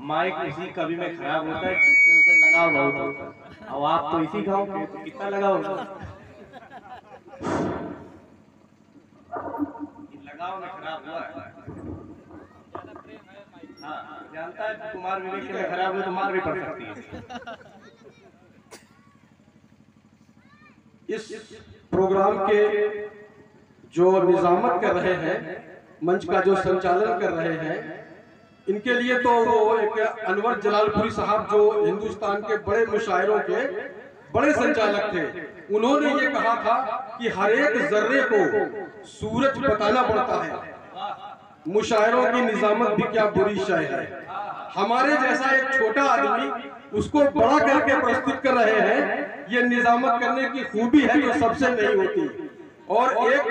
माइक इसी कभी में खराब होता है, उसे लगाव बहुत होता है। अब आप तो इसी गाँव के, तो कितना लगाव लगाव में खराब हुआ है। हाँ, जानता है कुमार विवेक के में खराब हुआ तो मार भी पड़ सकती है। इस प्रोग्राम के जो निजामत कर रहे हैं, मंच का जो संचालन कर रहे हैं, इनके लिए तो वो एक अनवर जलालपुरी साहब जो हिंदुस्तान के बड़े मुशायरों के बड़े संचालक थे, उन्होंने ये कहा था कि हर एक जर्रे को सूरज बताना पड़ता है। मुशायरों की निजामत भी क्या बुरी शय है। हमारे जैसा एक छोटा आदमी उसको बड़ा करके प्रस्तुत कर रहे हैं। ये निजामत करने की खूबी है जो सबसे नहीं होती। और एक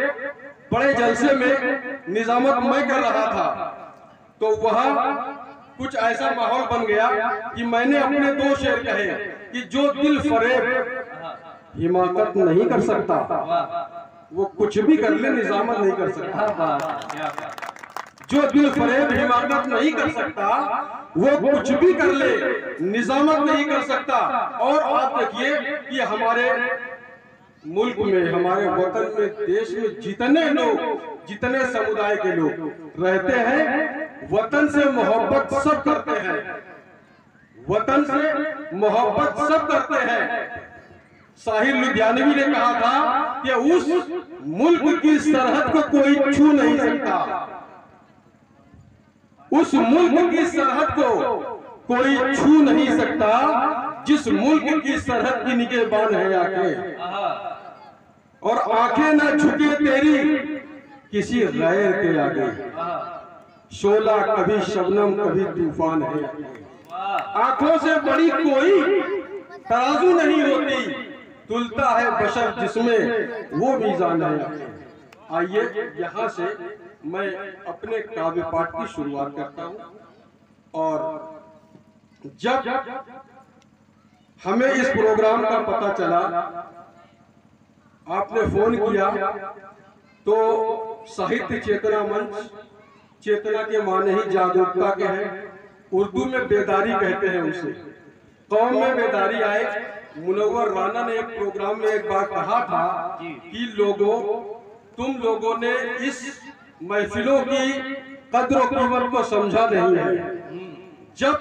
बड़े जलसे में निजामत मैं कर रहा था तो वह कुछ ऐसा माहौल बन गया कि मैंने अपने 2 शेर कहे कि जो दिल फरेब हिमाकत नहीं कर सकता वो कुछ भी कर ले निजामत नहीं कर सकता। जो दिल फरेब हिमाकत नहीं कर सकता वो कुछ भी कर ले निजामत नहीं कर सकता। और आप देखिए कि हमारे मुल्क में, हमारे वतन में, देश में जितने लोग, जितने समुदाय के लोग रहते हैं, वतन से मोहब्बत सब करते हैं, वतन से मोहब्बत सब करते हैं। साहिर लुधियानवी ने कहा था कि उस मुल्क की सरहद को कोई छू नहीं सकता, उस मुल्क की सरहद को कोई छू नहीं सकता जिस मुल्क की सरहद की निगहबान है आंखें, और आंखें ना झुके तेरी किसी गैर के आगे। शोला कभी शबनम कभी तूफान है, आंखों से बड़ी कोई तराजू नहीं होती, तुलता है बशर जिसमें वो मीज़ान है। आइए यहाँ से मैं अपने काव्य पाठ की शुरुआत करता हूँ। और जब हमें इस प्रोग्राम का पता चला, आपने फोन किया, तो साहित्य चेतना मंच, चेतना के माने ही जागरूकता के हैं, उर्दू में बेदारी कहते हैं उसे, कौम में बेदारी आए। मुनव्वर राना ने एक प्रोग्राम में एक बार कहा था कि लोगों, तुम लोगों ने इस महफिलों की कद्र और कीमत को समझा नहीं है। जब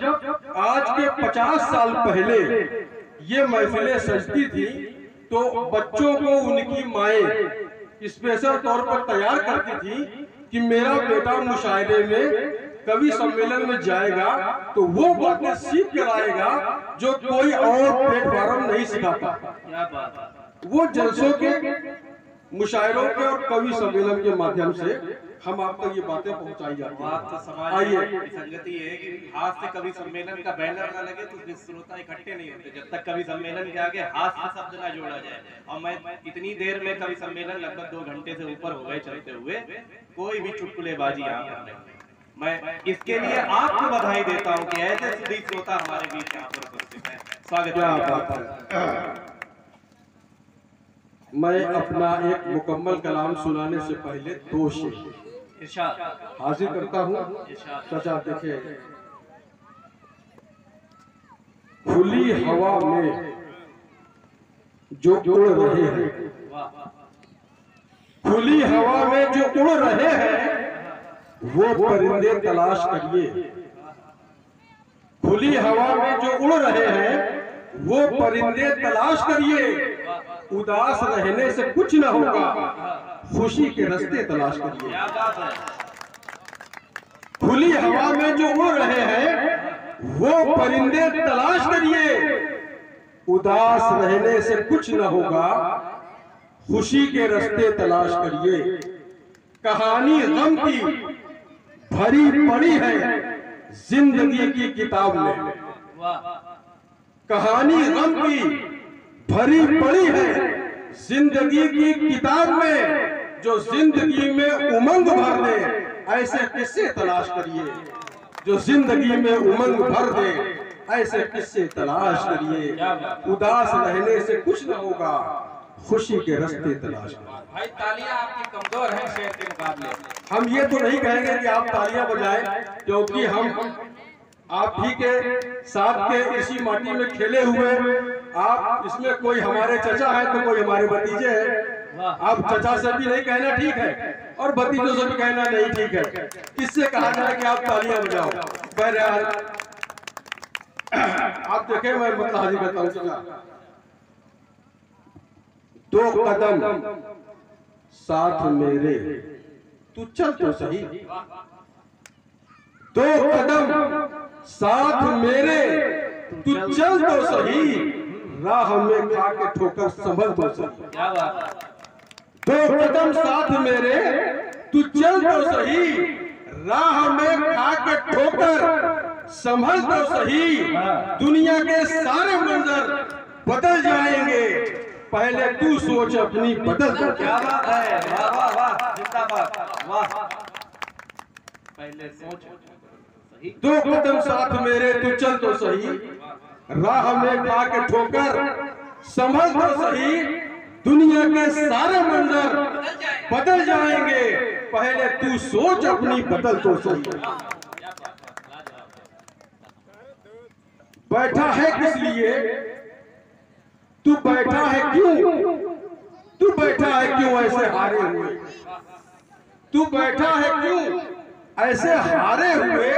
आज के 50 साल पहले ये महफिलें सजती थी तो बच्चों को उनकी माएं स्पेशल तौर पर तैयार करती थी कि मेरा बेटा मुशायरे में, कवि सम्मेलन में जाएगा तो वो बातें सीख कर आएगा जो कोई और प्लेटफॉर्म नहीं सिखाता। वो जलसों के, मुशायरों के और कवि सम्मेलन के माध्यम से हम आप तक ये बातें पहुंचाई जाती हैं। तो समाज में संगति है कि हाथ से कवि सम्मेलन का बैनर ना लगे तो श्रोता इकट्ठे नहीं होते जब तक कवि सम्मेलन के आगे हाथ से शब्द ना जोड़ा जाए। और मैं इतनी देर में कवि सम्मेलन लगभग 2 घंटे से ऊपर हो गए चलते हुए, कोई भी चुटकुलेबाजी यहाँ पर नहीं। मैं इसके लिए आपको बधाई देता हूँ कि ऐसे सुधी श्रोता हमारे बीच यहाँ पर उपस्थित है। स्वागत है। मैं अपना एक मुकम्मल कलाम सुनाने से पहले 2 शेर हाजिर करता हूँ। चाचा देखिए, खुली हवा में जो उड़ रहे हैं, खुली हवा में जो उड़ रहे हैं वो परिंदे तलाश करिए। खुली हवा में जो उड़ रहे हैं वो परिंदे तलाश करिए। उदास रहने से कुछ न होगा, खुशी के रास्ते तलाश करिए। खुली हवा में जो उड़ रहे हैं वो परिंदे तलाश करिए। उदास रहने से कुछ न होगा, खुशी के रास्ते तलाश करिए। कहानी गम की भरी पड़ी है जिंदगी की किताब में, कहानी गम की भरी पड़ी है जिंदगी की किताब में। जो जिंदगी में उमंग भर दे ऐसे किस्से तलाश करिए। जो जिंदगी में उमंग भर दे ऐसे किस्से तलाश करिए, उदास रहने से कुछ न होगा, खुशी के रास्ते तलाश करिए। भाई तालियां आपकी कमजोर हैं शेर के मुकाबले। हम ये तो नहीं कहेंगे कि आप तालियां बजाएं, क्योंकि हम आप ही के साथ के इसी माटी में खेले हुए, आप इसमें कोई हमारे चचा है तो कोई हमारे भतीजे हैं। आप चचा से भी नहीं कहना ठीक है और भतीजों से भी कहना नहीं ठीक है। किससे कहा जाए कि आप तालियां बजाओ? बहरहाल आप देखें, मैं मतलब हाजिर करता हूँ, 2 कदम साथ मेरे तू चल तो सही, 2 कदम साथ मेरे तू चल तो सही, राह में खा के ठोकर संभल तो सही। 2 कदम साथ मेरे तू चल तो सही, राह में खा के ठोकर संभल तो सही। दुनिया के सारे मंजर बदल जाएंगे, पहले तू सोच अपनी बदल कर। क्या बात है, वाह वाह वाह, जिंदाबाद, वाह। पहले सोच, 2 कदम साथ मेरे तू चल तो सही, राह में खा के ठोकर संभल तो सही। दुनिया के सारे मंजर बदल जाएंगे, पहले तू सोच अपनी बदल तो सही। बैठा है किस लिए, तू बैठा है क्यों, तू बैठा है क्यों ऐसे हारे हुए, तू बैठा है क्यों ऐसे हारे हुए,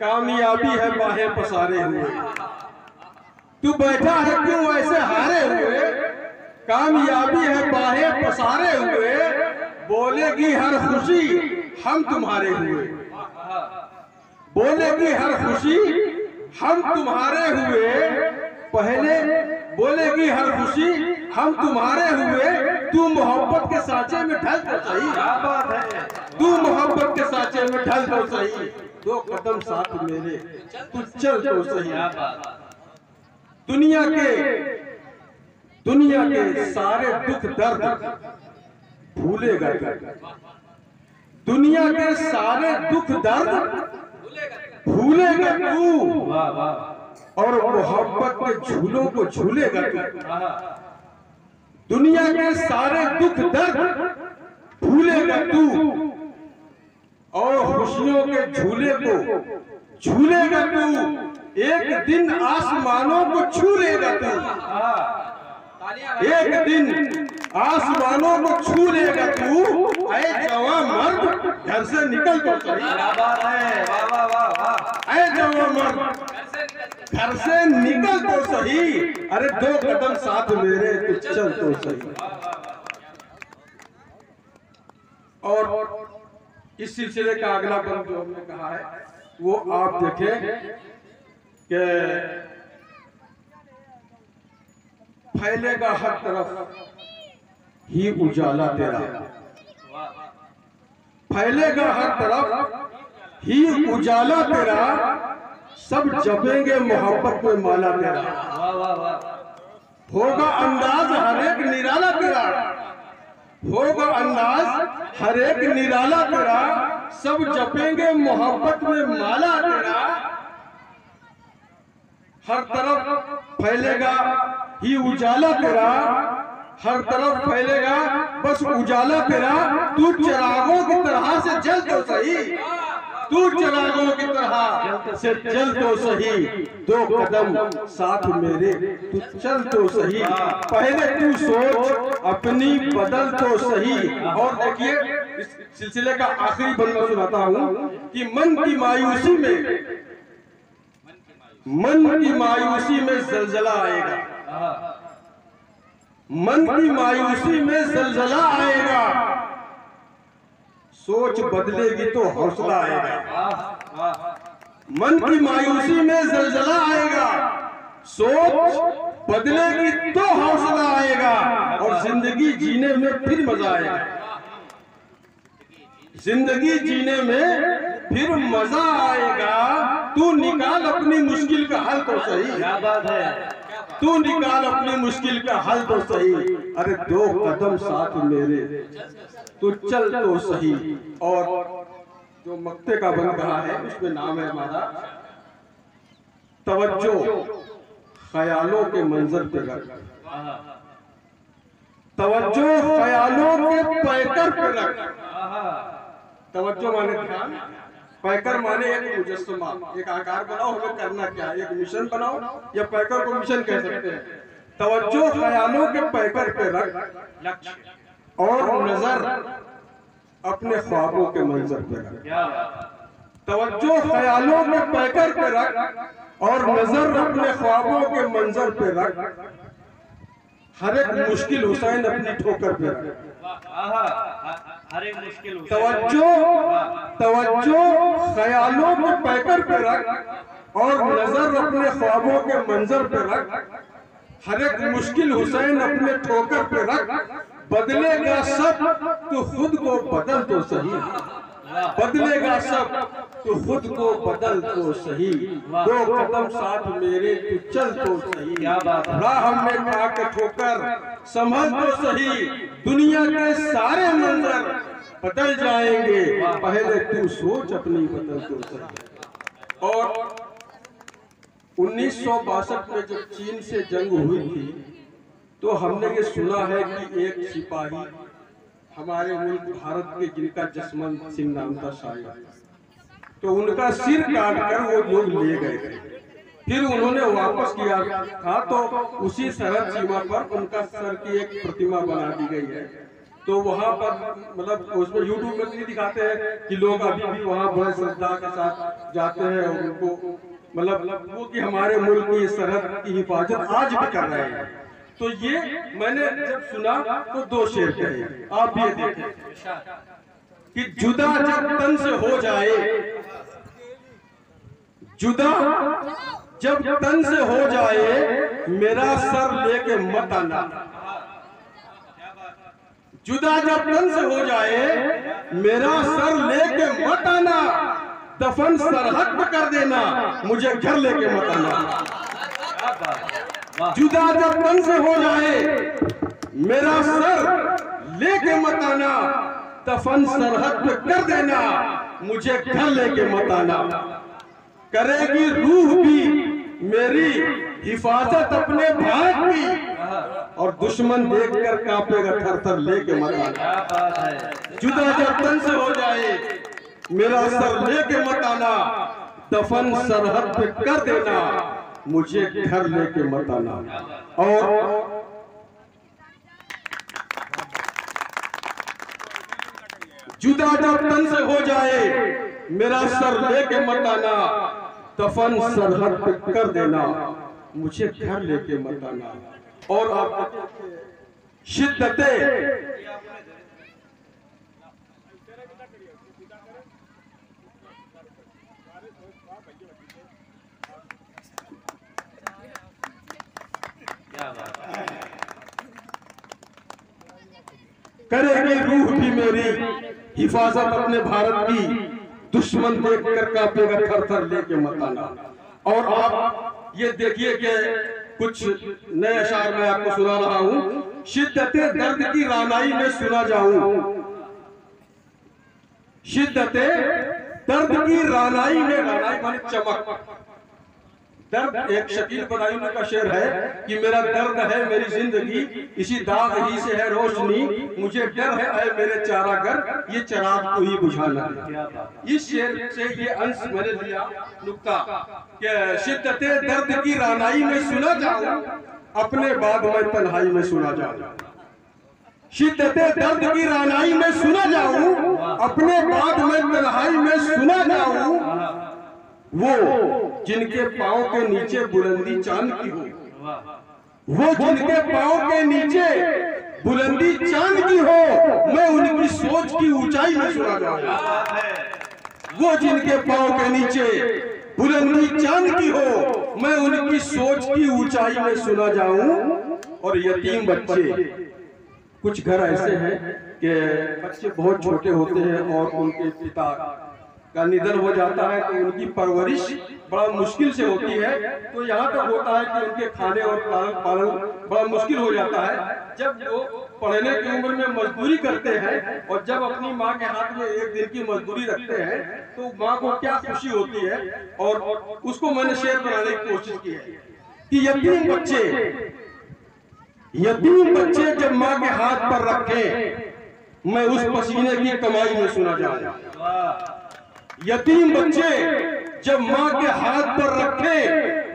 कामयाबी है बाहें पसारे हुए। तू बैठा है क्यों ऐसे हारे हुए, कामयाबी है बाहें पसारे हुए। बोलेगी हर खुशी हम तुम्हारे हुए, बोलेगी हर खुशी हम तुम्हारे हुए। पहले बोलेगी हर खुशी हम तुम्हारे हुए, तू मोहब्बत के सांचे में ढल तो सही। क्या बात है, तू मोहब्बत के सांचे में ढल तो सही, 2 कदम साथ मेरे तू चल तो सही। दुनिया के सारे दुख दर्द भूलेगा, दुनिया के सारे दुख दर्द भूलेगा तू, वाह वाह, और मोहब्बत के झूलों को झूलेगा तू। दुनिया के सारे दुख दर्द भूलेगा तू, और खुशियों के झूले को झूलेगा तू। एक दिन आसमानों को छू लेगा तू, एक दिन आसमानों को छू लेगा तू। ऐ जवां मर्द घर से निकल तो सही। क्या बात है, वाह वाह वाह वाह। ऐ जवां मर्द घर से निकल तो सही, अरे 2 कदम साथ मेरे तू चल तो सही। और इस सिलसिले का अगला कदम जो हमने कहा है वो आप देखें कि फैलेगा हर तरफ ही उजाला तेरा, फैलेगा हर तरफ ही उजाला तेरा। सब जपेंगे मोहब्बत में माला तेरा, वाह वाह वाह। होगा अंदाज हर एक निराला तेरा, होगा अंदाज हर एक निराला तेरा। सब जपेंगे मोहब्बत में माला तेरा। हर तरफ फैलेगा ही उजाला तेरा, हर तरफ फैलेगा बस उजाला तेरा। तू चिरागों की तरह से जल तो सही, तू चिरागों की तरह से जल तो सही। 2 कदम साथ मेरे तू चल तो सही, पहले तू सोच अपनी बदल तो सही। और देखिए इस सिलसिले का आखिरी बंदा सुनाता हूँ कि मन की मायूसी में जलजला आएगा, मन की मायूसी में जलजला आएगा। सोच बदलेगी तो हौसला आएगा, मन की मायूसी में जलजला आएगा। सोच बदलेगी तो हौसला आएगा, और जिंदगी जीने में फिर मजा आएगा, जिंदगी जीने में फिर मजा आएगा। तू निकाल अपनी मुश्किल का हल तो सही, क्या बात है, तू निकाल अपनी मुश्किल का हल तो सही। अरे 2 कदम साथ मेरे तू चल तो सही। और जो मक्ते का बन रहा है उसमें नाम है हमारा तवज्जो ख्यालों के मंजर पे रख, तवज्जो ख्यालों के पैकर पे रख। तवज्जो माने ध्यान, पैकर माने एक मुजस्समा, एक आकार बनाओ, हमें करना क्या है, एक मिशन बनाओ, या पैकर को मिशन कह सकते हैं। तवज्जो ख्यालों के पैकर पे रख और नजर अपने ख्वाबों के मंजर पे रख। तवज्जो ख्यालों के पैकर पे रख और नजर अपने ख्वाबों के मंजर पे रख। हर एक मुश्किल हुसैन अपनी ठोकर पे रख। हर एक मुश्किल तवज्जो ख्यालों के पैकर पे रख और नजर अपने ख्वाबों के मंजर पे रख। हर एक मुश्किल हुसैन अपने ठोकर पे रख। बदलेगा सब तो खुद को बदल तो सही, बदलेगा सब तो खुद को बदल तो सही। दो कदम साथ मेरे तू चल तो सही, राह में खा के ठोकर संभल तो सही। दुनिया के सारे मंजर बदल जाएंगे, पहले तू सोच अपनी बदल तो सही। और 1962 में जब चीन से जंग हुई थी तो हमने ये सुना है कि एक सिपाही हमारे मुल्क भारत के, जिनका जसवंत सिंह नाम था शायद, तो उनका सिर काट कर वो लोग ले गए थे। फिर उन्होंने वापस किया था तो उसी सरहद सीमा पर उनका सर की एक प्रतिमा बना दी गई है। तो वहाँ पर मतलब उसमें यूट्यूब में नहीं दिखाते हैं कि लोग अभी भी वहाँ बड़े श्रद्धा के साथ जाते हैं और उनको मतलब वो कि हमारे मुल्क की सरहद की हिफाजत आज भी कर रहे हैं। तो ये मैंने जब सुना तो दो शेर कहे, आप ये देखें कि जुदा जब तन से हो जाए, जुदा जब तन से हो जाए, मेरा सर लेके मत आना। जुदा जब तन से हो जाए, मेरा सर लेके मत आना। दफन सरहद पे कर देना, मुझे घर लेके मत आना। जुदा जब तन से हो जाए, मेरा सर लेके मत आना। दफन सरहद पे कर देना, मुझे घर लेके मत आना। करेगी रूह भी मेरी हिफाजत अपने भारत की, और दुश्मन देखकर कांपेगा थर थर, लेके मत आना। जुदा जब तन से हो जाए, मेरा सर लेके मत आना। दफन सरहद पे कर देना, मुझे घर लेके मत आना। और जुदा जब तन से हो जाए, मेरा सर लेके मत आना। दफन सरहद पे कर देना, मुझे घर लेके मत आना। और आप शिद्दते करेगी रूह भी मेरी हिफाजत अपने भारत की, दुश्मन देखकर कांपेगा थर थर, लेके मत आना। और आप ये देखिए कि कुछ नए अशार मैं आपको सुना रहा हूं। शिद्दते दर्द की रानाई में सुना जाऊं, शिद्दते दर्द की रानाई में, रानाई माने चमक, दर्द। एक शकील बदायूं का शेर है कि मेरा दर्द है मेरी जिंदगी, इसी दाग ही से है रोशनी। मुझे डर है ऐ मेरे चारागर, ये चिराग को ही बुझाना। इस शेर से ये अंश मैंने लिया नुक्ता कि शिद्दते दर्द की रानाई में सुना जाऊं, अपने बाद में तन्हाई में सुना जाऊं। शिद्दते दर्द की रानाई में सुना जाऊं, अपने बाद में तन्हाई में सुना जाऊं। वो जिनके पांव के नीचे बुलंदी चांद की हो, वो जिनके पांव के नीचे बुलंदी चांद की हो, मैं उनकी सोच की ऊंचाई में सुना जाऊंगा। वो जिनके पांव के नीचे बुलंदी चांद की हो, मैं उनकी सोच की ऊंचाई में सुना जाऊं। और यतीम बच्चे, कुछ घर ऐसे हैं कि बच्चे बहुत छोटे होते हैं और उनके पिता का निधन हो जाता है, तो उनकी परवरिश बड़ा मुश्किल से होती है। तो यहाँ तक होता है कि उनके खाने और पालन बड़ा मुश्किल हो जाता है। जब वो पढ़ने की उम्र में मजदूरी करते हैं और जब अपनी माँ के हाथ में एक दिन की मजदूरी रखते हैं तो माँ को क्या खुशी होती है। और उसको मैंने शेर बनाने की कोशिश की है कि यतीम बच्चे जब माँ के हाथ पर रखे मैं उस पसीने की कमाई में सुना जाऊं। यतीम बच्चे जब माँ के हाथ पर रखे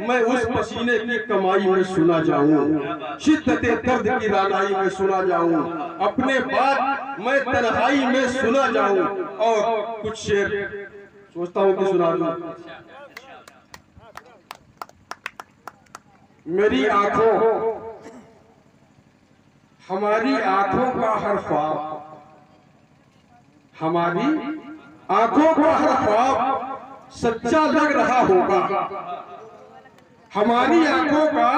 मैं उस पसीने की कमाई में सुना जाऊं। शिद्दते दर्द की रानाई में सुना जाऊं। अपने बात मैं तन्हाई में सुना जाऊं। और कुछ शेर सोचता हूं कि सुना दूं। मेरी आंखों हमारी आंखों का हर ख्वाब, हमारी आंखों का हर ख्वाब सच्चा लग रहा होगा। हमारी आंखों का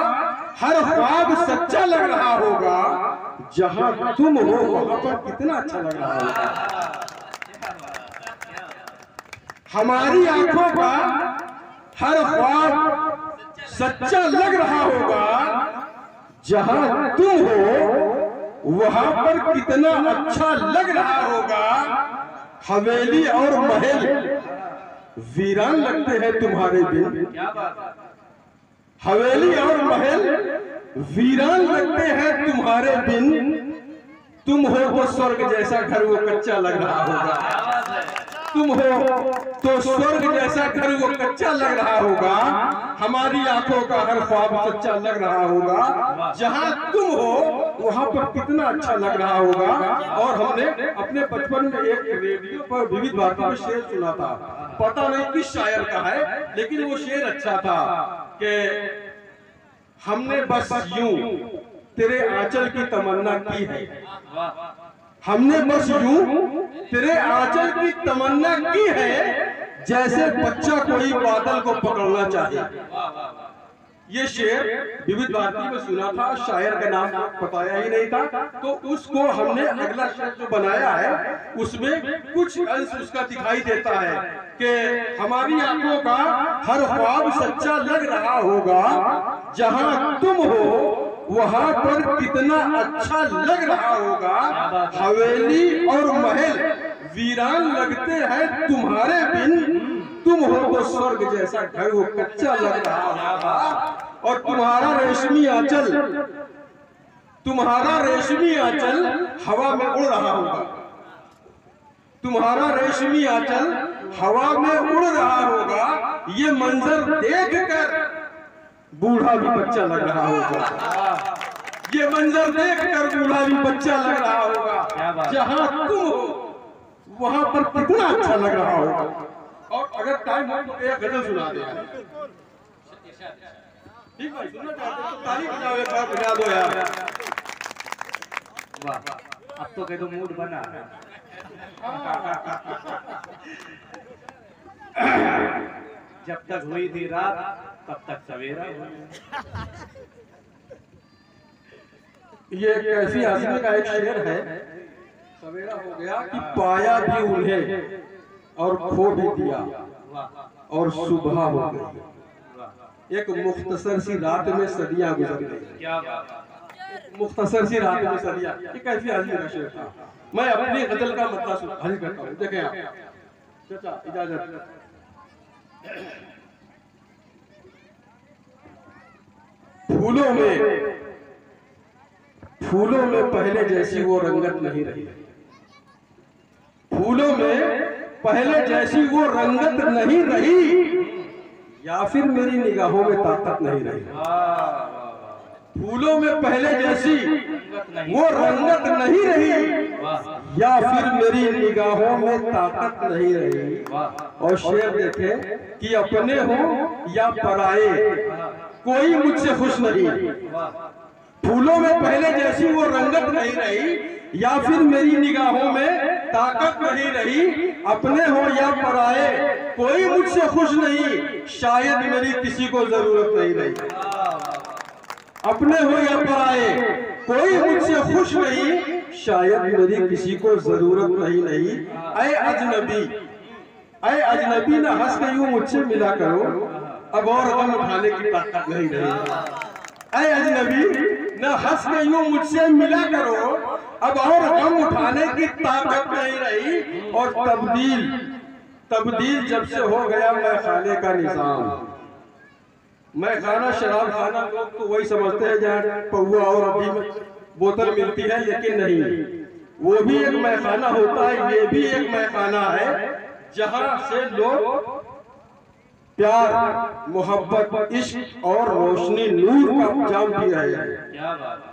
हर ख्वाब सच्चा लग रहा होगा। जहां तुम हो वहां पर कितना अच्छा लग रहा होगा। हमारी आंखों का हर ख्वाब सच्चा लग रहा होगा। जहां तुम हो वहां पर कितना अच्छा लग रहा होगा। हवेली और महल वीरान लगते हैं तुम्हारे बिन। हवेली और महल वीरान लगते हैं तुम्हारे बिन। तुम हो वो स्वर्ग जैसा घर वो कच्चा लग रहा होगा। तुम हो तो स्वर्ग जैसा घर वो कच्चा लग रहा होगा। हमारी आंखों का हर ख्वाब सच्चा लग रहा होगा। जहां तुम हो वहां पर कितना अच्छा लग रहा होगा। और हमने अपने बचपन में एक रेडियो पर विविध भारती में शेर सुना था, पता नहीं किस शायर का है, लेकिन वो शेर अच्छा था कि हमने बस यूं तेरे आंचल की तमन्ना की है। हमने बस यूं तेरे आंचल की तमन्ना की है जैसे बच्चा कोई बादल को पकड़ना चाहे। ये शेर विविध भारती में सुना था, शायर का नाम बताया ही नहीं था। तो उसको हमने अगला शेर जो बनाया है उसमें कुछ अंश उसका दिखाई देता है कि हमारी आंखों का हर ख्वाब सच्चा लग रहा होगा। जहां तुम हो वहां पर कितना अच्छा लग रहा होगा। हवेली और महल वीरान लगते हैं तुम्हारे बिन। तुम हो तो स्वर्ग जैसा घर वो कच्चा लग रहा होगा। और तुम्हारा रेशमी आंचल हवा में उड़ रहा होगा। तुम्हारा रेशमी आंचल हवा में उड़ रहा होगा। ये मंजर देखकर बूढ़ा भी बच्चा लग रहा होगा। ये मंजर देखकर बूढ़ा भी बच्चा लग रहा होगा। जहां तुम हो वहां पर कितना अच्छा लग रहा होगा। और अगर टाइम हो तो एक गजल सुना दे। ठीक भाई, सुनना चाहते हो तो ताली बजाओ, एक बार बजा दो यार। वाह, अब तो कह दो मूड बना। जब तक हुई थी रात तब तक सवेरा हुआ। ये कैसी आदमी का एक शेर है, सवेरा हो गया कि पाया भी उन्हें और खो भी दिया और सुबह हो गई। एक मुख्तसर सी रात में सदियां गुजर गई। मुख्तसर सी रात में सदियां, ये कैसी आदमी का शेर था। मैं अपनी गजल का मतलब हल करता हूँ। देखें आप चाचा, इजाजत। फूलों में पहले जैसी वो रंगत नहीं रही। फूलों में पहले जैसी वो रंगत नहीं रही। या फिर मेरी निगाहों में ताकत नहीं रही। फूलों में पहले जैसी वो रंगत नहीं रही। या फिर मेरी निगाहों में ताकत नहीं रही। और शेर देखे कि अपने हो या पराए कोई मुझसे खुश नहीं। फूलों में पहले जैसी वो रंगत नहीं रही। या फिर मेरी निगाहों में ताकत नहीं रही। अपने हो या पराए कोई मुझसे खुश नहीं। शायद मेरी किसी को जरूरत नहीं रही। अपने हो या पराए कोई मुझसे खुश नहीं। शायद मेरी किसी को जरूरत नहीं। ऐ अजनबी ना हंस के यूं मुझसे मिला करो। अब और गम उठाने की ताकत नहीं रही। ऐ अजनबी न हंस के यूं मुझसे मिला करो, अब और गम उठाने की ताकत नहीं रही। और तब्दील जब से हो गया मैं खाने का निजाम, मैं खाना शराब खाना लोग तो वही समझते हैं जहाँ पौवा और अभी बोतल मिलती है, लेकिन नहीं, वो भी एक मैखाना होता है, ये भी एक मैखाना है जहाँ से लोग प्यार, मोहब्बत, इश्क और रोशनी, नूर का जाम पी रहे हैं। क्या बात है,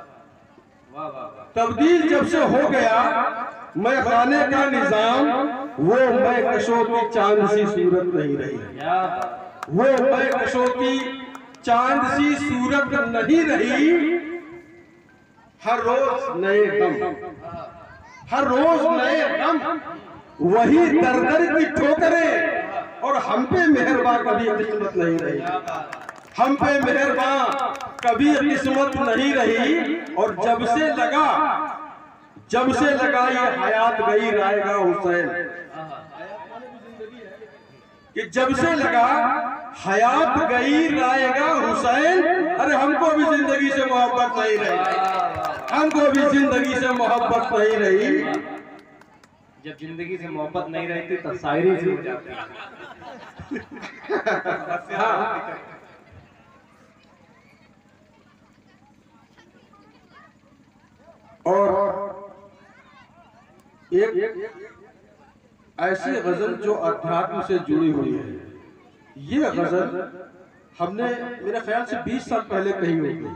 वाह वाह वाह। तब्दील जब से हो गया मैं खाने का निजाम, वो मैं कशो की चांद सी सूरत नहीं रही, क्या बात। वो मैं कशो की चांद सी सूरत नहीं रही। हर रोज नए गम, हर रोज नए गम, वही दर दर की ठोकरें, और हम पे मेहरबान कभी किस्मत नहीं रही, हम पे मेहरबान कभी किस्मत नहीं रही। और जब से लगा ये हयात गई रायगा हुसैन, कि जब से लगा हयात गई रायगा हुसैन, अरे हमको भी जिंदगी से मोहब्बत नहीं रही, हमको भी जिंदगी से मोहब्बत नहीं रही। जब जिंदगी से मोहब्बत नहीं रहती तो शायरी से हो जाती है। हाँ। और एक ऐसी गजल जो अध्यात्म से जुड़ी हुई है, ये गजल हमने मेरे ख्याल से 20 साल पहले कही होगी,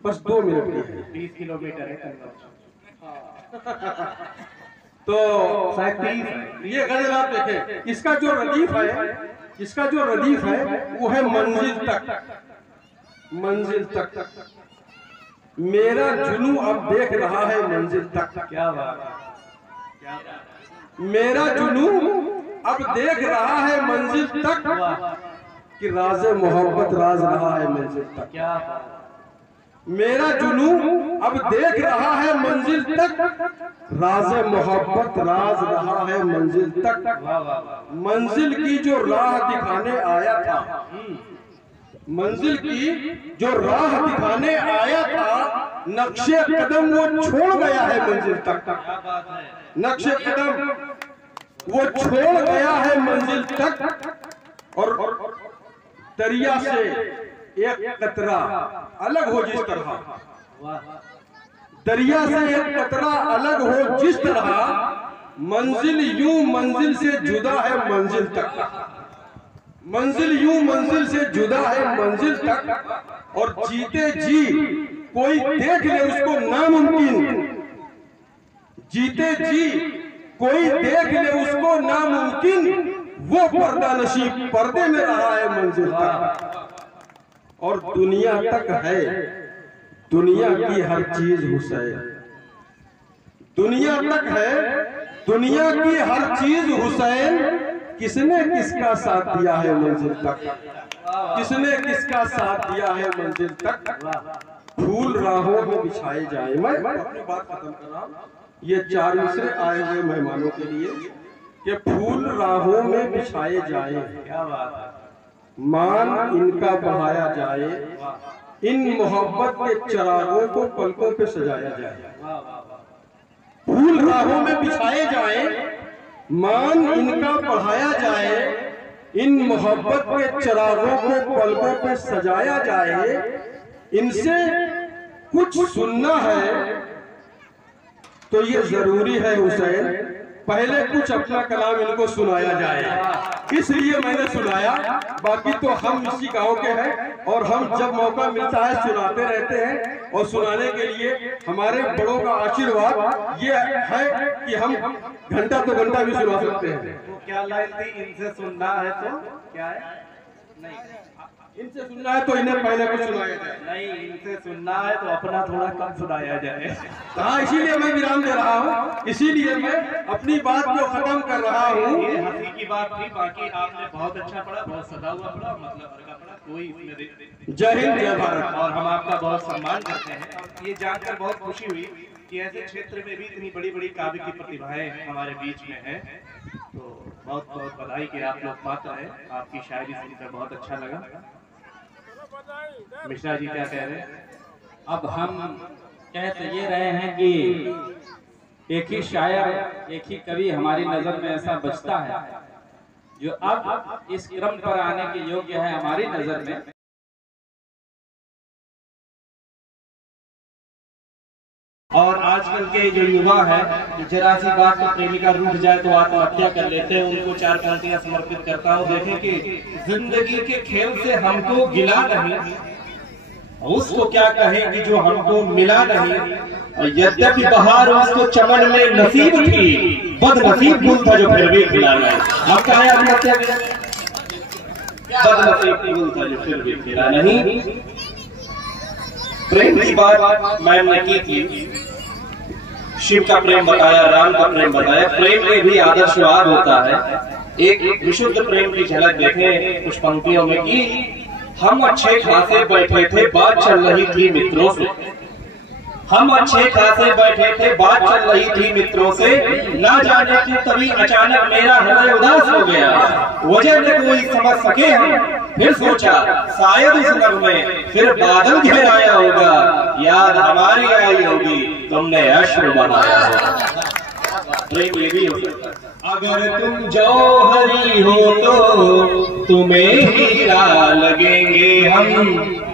बस 2 मिनट की है। 20 किलोमीटर है कन्वर्जन, तो शायद 30। ये गजल आप देखें, इसका जो रदीफ है वो है मंजिल तक मेरा जुनू अब देख रहा है मंजिल तक। क्या बात है, क्या बात है। मेरा जुनू अब देख रहा है मंजिल तक, कि राज़े मोहब्बत राज रहा है मंजिल तक। क्या बात है। मेरा जुनू अब देख रहा है मंजिल तक, राज़े मोहब्बत राज रहा है मंजिल तक। वाह वाह वाह। मंजिल की जो राह दिखाने आया था, मंजिल की जो राह दिखाने आया था, नक्शे कदम वो छोड़ गया है मंजिल तक। क्या बात है। नक्शे कदम वो छोड़ गया है मंजिल तक। और दरिया से एक कतरा अलग हो जिस तरह, दरिया से एक कतरा अलग हो जिस तरह, मंजिल यूं मंजिल से जुदा है मंजिल तक, मंजिल यूं मंजिल से जुदा है मंजिल तक। और जीते जी कोई देख ले उसको नामुमकिन, जीते जी कोई देख ले उसको नामुमकिन, वो पर्दा नशीब पर्दे में रहा है मंजिल तक। और दुनिया तक है दुनिया की हर चीज हुसैन, दुनिया तक है दुनिया की हर चीज हुसैन, किसने किसका साथ दिया है मंजिल तक, किसने किसका साथ दिया है मंजिल तक। फूल राहों में बिछाए जाए, मैं अपनी बात खत्म कर रहा हूँ। ये 4 मिसरे आए हुए मेहमानों के लिए, कि फूल राहों में बिछाए जाए, क्या बात है। मान इनका बढ़ाया जाए, इन मोहब्बत के चिरागों को पलकों पे सजाया जाए। फूल राहों में बिछाए जाए, मान इनका बढ़ाया जाए, इन मोहब्बत के चिरागों को पलकों पे सजाया जाए। इनसे कुछ सुनना है तो ये जरूरी है हुसैन, पहले कुछ अपना कलाम इनको सुनाया जाए, इसलिए मैंने सुनाया। बाकी तो हम इसी गांव के हैं और हम जब मौका मिलता है सुनाते रहते हैं। और सुनाने के लिए हमारे बड़ों का आशीर्वाद ये है कि हम घंटा तो घंटा भी सुना सकते हैं। तो क्या लाइन थी, इनसे सुनना है तो क्या है, नहीं इनसे सुनना है तो इन्हें पहले कुछ सुनाया जाए, नहीं इनसे सुनना है तो अपना थोड़ा कम सुनाया जाए। हाँ, इसीलिए मैं विराम दे रहा हूँ, इसीलिए मैं अपनी बात को खत्म कर रहा हूँ। ये हंसी की बात थी, बाकी आपने बहुत अच्छा पढ़ा, बहुत सदा हुआ पढ़ा, मतलब वर्गा पढ़ा, कोई इसमें। जय हिंद जय भारत। और हम आपका बहुत सम्मान करते हैं। और ये जानकर बहुत खुशी हुई कि ऐसे क्षेत्र में भी इतनी बड़ी बड़ी काव्य की प्रतिभाएं हमारे बीच में हैं। तो बहुत बहुत बधाई कि आप लोग पात्र हैं। आपकी शायरी सुनकर बहुत अच्छा लगा। मिश्रा जी क्या कह रहे हैं? अब हम कह तो ये रहे हैं कि एक ही शायर, एक ही कवि हमारी नजर में ऐसा बचता है जो अब इस क्रम पर आने के योग्य है हमारी नजर में। और आजकल के जो युवा है, जरा सी बात तो प्रेमिका रूठ जाए तो आत्महत्या कर लेते हैं। उनको 4 पंक्तियां समर्पित करता हूँ। देखें कि जिंदगी के खेल से हमको गिला नहीं, उसको क्या कहें कि जो हमको मिला नहीं। यद्यपि बहार उसको चमन में नसीब थी, बदनसीब फूल था जो फिर भी खिला नहीं। हम कहें आत्महत्या बदनसीब फूल था जो फिर भी खिला नहीं। प्रेम की बात मैम ने की थी, शिव का प्रेम बताया, राम का प्रेम बताया। प्रेम में भी आदर्शवाद होता है। एक विशुद्ध प्रेम की झलक देखें कुछ पंक्तियों में कि हम अच्छे खासे बैठे थे, बात चल रही थी मित्रों से। हम अच्छे खासे बैठे थे, बात चल रही थी मित्रों से। ना जाने क्यों तभी अचानक मेरा हृदय उदास हो गया। वजह न कोई समझ सके हम, फिर सोचा शायद उस नभ में फिर बादल घेराया होगा। याद हमारी आई होगी, तुमने अश्रु बहाया होगा। प्रेम ये भी हो सकता है। अगर तुम जौहरी हो तो तुम्हें हीरा लगेंगे हम।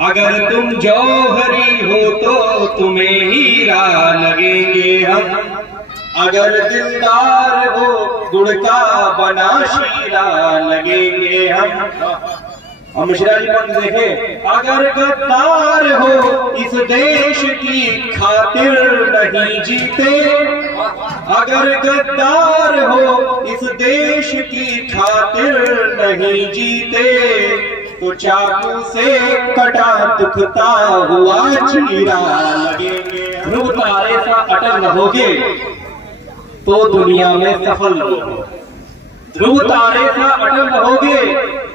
अगर तुम जौहरी हो तो तुम्हें हीरा लगेंगे हम। अगर दिलदार हो गुड़ का बना शीरा लगेंगे हम। और मिश्रा जी पंत देखे, अगर गद्दार हो इस देश की खातिर नहीं जीते। अगर गद्दार हो इस देश की खातिर नहीं जीते, तो चाकू से कटा दुखता हुआ चीरा लगेंगे। ध्रुव तारे सा अटल रहोगे तो दुनिया में सफल रहोगे। ध्रुव तारे सा अटल रहोगे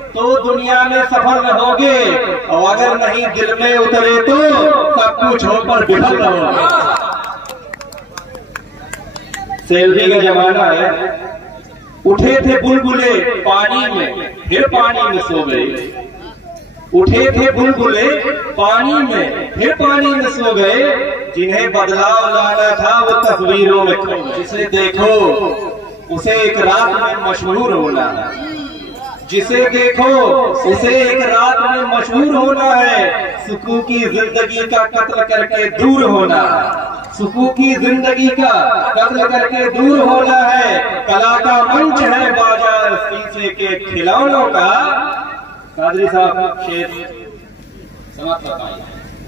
तो दुनिया में सफल रहोगे। और अगर नहीं दिल में उतरे तो सब कुछ होकर विफल रहोगे। सेल्फी का जमाना है। उठे थे बुलबुले पानी में, फिर पानी में सो गए। उठे थे बुलबुले पानी में, फिर पानी में सो गए। जिन्हें बदलाव लाना था वो तस्वीरों में खो गए। जिसे देखो उसे एक रात में मशहूर होना है। जिसे देखो उसे एक रात में मशहूर होना है। सुकून की जिंदगी का कत्ल करके दूर होना है। सुकून की जिंदगी का कत्ल करके दूर होना है। कला का मंच है बाजार शीशे के खिलौनों का। कादरी साहब शेर समाप्त करवाइए।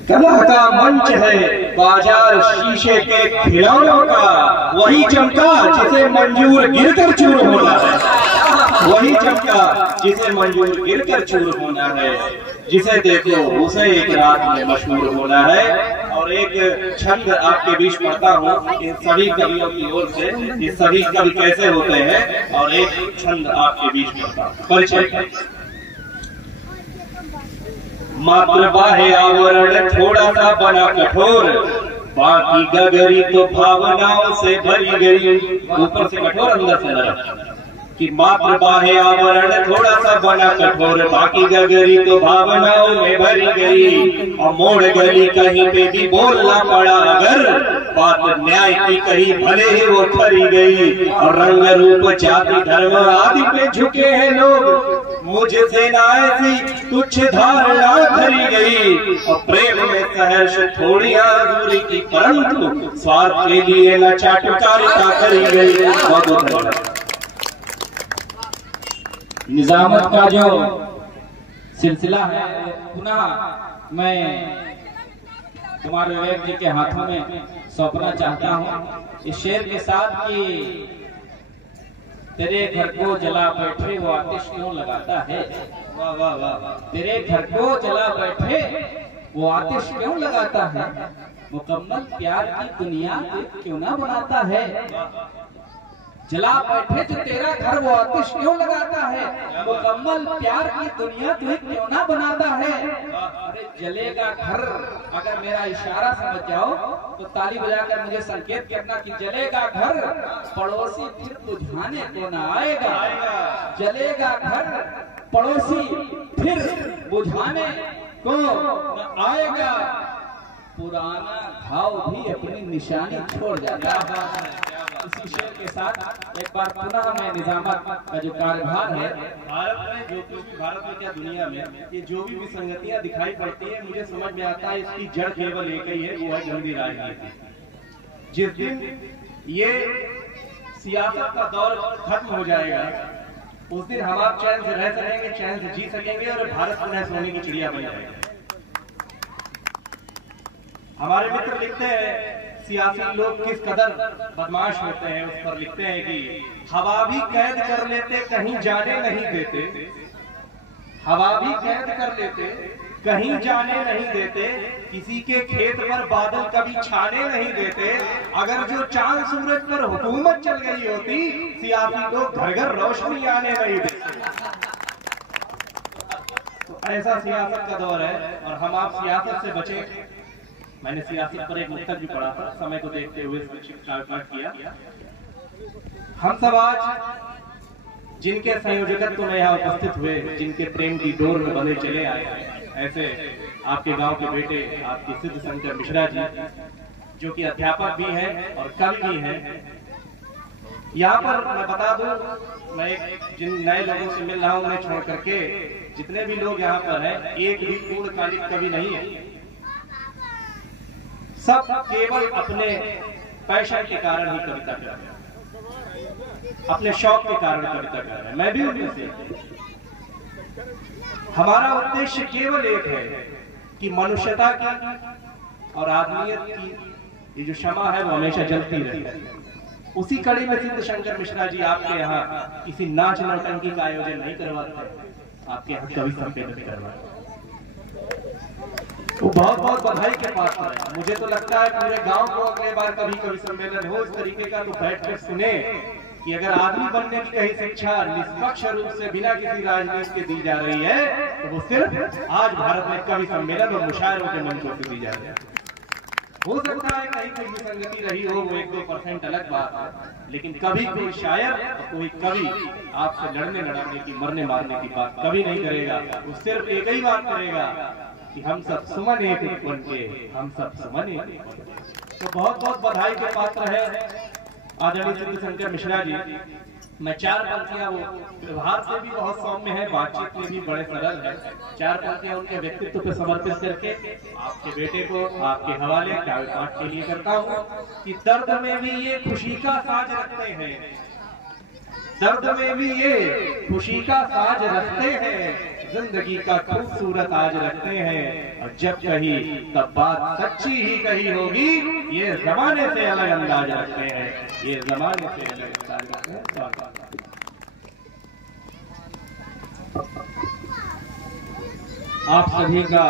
कला का मंच है बाजार शीशे के खिलौनों का। वही चमका जिसे मंजूर गिरकर चूर होना है। वही चमका जिसे मंजूर गिरकर चूर होना है। जिसे देखो उसे एक रात में मशहूर होना है। और एक छंद आपके बीच पढ़ता हूँ इन सभी कवियों की ओर से। ये सभी कवि कैसे होते हैं और एक छंद आपके बीच पढ़ता हूँ। परिचय। मात्र बाह्य आवरण थोड़ा सा बना कठोर, बाकी गगरी तो भावनाओं से भरी गई। ऊपर से कठोर अंदर से नरम। कि मात्र बाह्य आवरण थोड़ा सा बना कठोर, बाकी गगरी तो भावनाओं में भरी गई। और मोड़ गली कहीं पे भी बोलना पड़ा अगर, बात न्याय की कही भले ही वो खरी गई। और रंग रूप जाति धर्म आदि पे झुके हैं लोग, मुझसे ना ऐसी तुच्छ धारणा धरी गई। और प्रेम में सहर्ष थोड़ी दूरी की, परंतु स्वार्थ के लिए न चाटुकारिता करी गई। बहुत बहुत धन्यवाद। निजामत का जो सिलसिला है पुनः मैं कुमार विवेक जी के हाथों में सौंपना चाहता हूँ इस शेर के साथ कि तेरे घर को जला बैठे वो आतिश क्यों लगाता है। वाह वाह वाह। तेरे घर को जला बैठे वो आतिश क्यों लगाता है। मुकम्मल प्यार की दुनिया क्यों ना बनाता है। जला बैठे जो तेरा घर वो आतिश क्यों लगाता है, मुकम्मल प्यार की दुनिया तुझे क्यों ना बनाता है। अरे जलेगा घर, अगर मेरा इशारा समझ जाओ तो ताली बजाकर मुझे संकेत करना कि जलेगा घर, पड़ोसी फिर बुझाने को ना आएगा। जलेगा घर, पड़ोसी फिर बुझाने को न आएगा। पुराना घाव भी अपनी निशानी छोड़ जाता है। इसी शेर के साथ एक बार पुनः मैं निजामत का जो कार्यभार है, भारत में जो कुछ भी, भारत में क्या दुनिया में, ये जो भी विसंगतियां दिखाई पड़ती है, मुझे समझ में आता है इसकी जड़ केवल एक ही है, वो है गंदी राजनीति। जिस दिन ये सियासत का दौर खत्म हो जाएगा, उस दिन हम आप चैन से रह सकेंगे, चैन से जी सकेंगे और भारत पुनः सोने की चिड़िया बन जाएगा। हमारे मित्र लिखते हैं सियासी लोग किस कदर बदमाश होते हैं, उस पर लिखते हैं कि हवा भी कैद कर लेते कहीं जाने नहीं देते, हवा भी कैद कर लेते कहीं जाने नहीं देते, किसी के खेत पर बादल कभी छाने नहीं देते। अगर जो चांद सूरज पर हुकूमत चल गई होती, सियासी लोग घर घर रोशनी आने नहीं देते। तो ऐसा सियासत का दौर है और हम आप सियासत से बचे। मैंने सियासत पर एक मुक्तक भी पढ़ा था, समय को देखते हुए पाठ किया। हम सब आज जिनके संयोजकत्व में यहाँ उपस्थित हुए, जिनके प्रेम की डोर में बंधे चले आए, ऐसे आपके गांव के बेटे आपके सिद्ध शंकर मिश्रा जी, जो कि अध्यापक भी हैं और कवि भी हैं। यहाँ पर मैं बता दूं, मैं जिन नए लोगों से मिल रहा हूं, उन्हें छोड़ करके जितने भी लोग यहाँ पर हैं, एक भी पूर्णकालिक कवि नहीं है। सब केवल अपने पैशन के कारण ही कविता कर रहे हैं, अपने शौक के कारण कविता कर रहे हैं। मैं भी उनमें से। हमारा उद्देश्य केवल एक है कि मनुष्यता की और आदमियत की ये जो क्षमा है वो हमेशा जलती रहे। उसी कड़ी में सिद्ध शंकर मिश्रा जी आपके यहाँ किसी नाच नौटंकी का आयोजन नहीं करवाते, आपके यहाँ कवि सम्मेलन करवाते। वो बहुत बहुत बधाई के पात्र है। मुझे तो लगता है पूरे गांव को अगले बार कभी कवि सम्मेलन हो इस तरीके का, तो बैठ कर सुने कि अगर आदमी बनने की कहीं शिक्षा निष्पक्ष रूप से बिना किसी राजनीति के दी जा रही है, तो वो सिर्फ आज भारत में कवि सम्मेलन और मुशायरों के मंचों से दी जा रही है। हो सकता है कहीं कोई विसंगति रही हो, वो 1-2% अलग बात है, लेकिन कभी कोई शायर और कोई कवि आपसे लड़ने लड़ाने की, मरने मारने की बात कभी नहीं करेगा। वो सिर्फ एक ही बात करेगा कि हम सब सुमन एक बन के, हम सब सुमन एक। तो बहुत बहुत बधाई के पात्र है आदरणीय सिद्ध शंकर मिश्रा जी। मैं 4 पंक्तियां, वो व्यवहार से भी बहुत सौम्य है, बातचीत में भी बड़े सरल है, 4 पंक्तियां उनके व्यक्तित्व पे समर्पित करके आपके बेटे को आपके हवाले काव्य पाठ के लिए करता हूँ कि दर्द में भी ये खुशी का साज रखते हैं, दर्द में भी ये खुशी का साज रखते हैं, जिंदगी का खूबसूरत आज रखते हैं, और जब कही तब बात सच्ची ही कही होगी, ये जमाने से अलग अंदाज रखते हैं, ये जमाने से अलग अंदाज रखते हैं। आप सभी का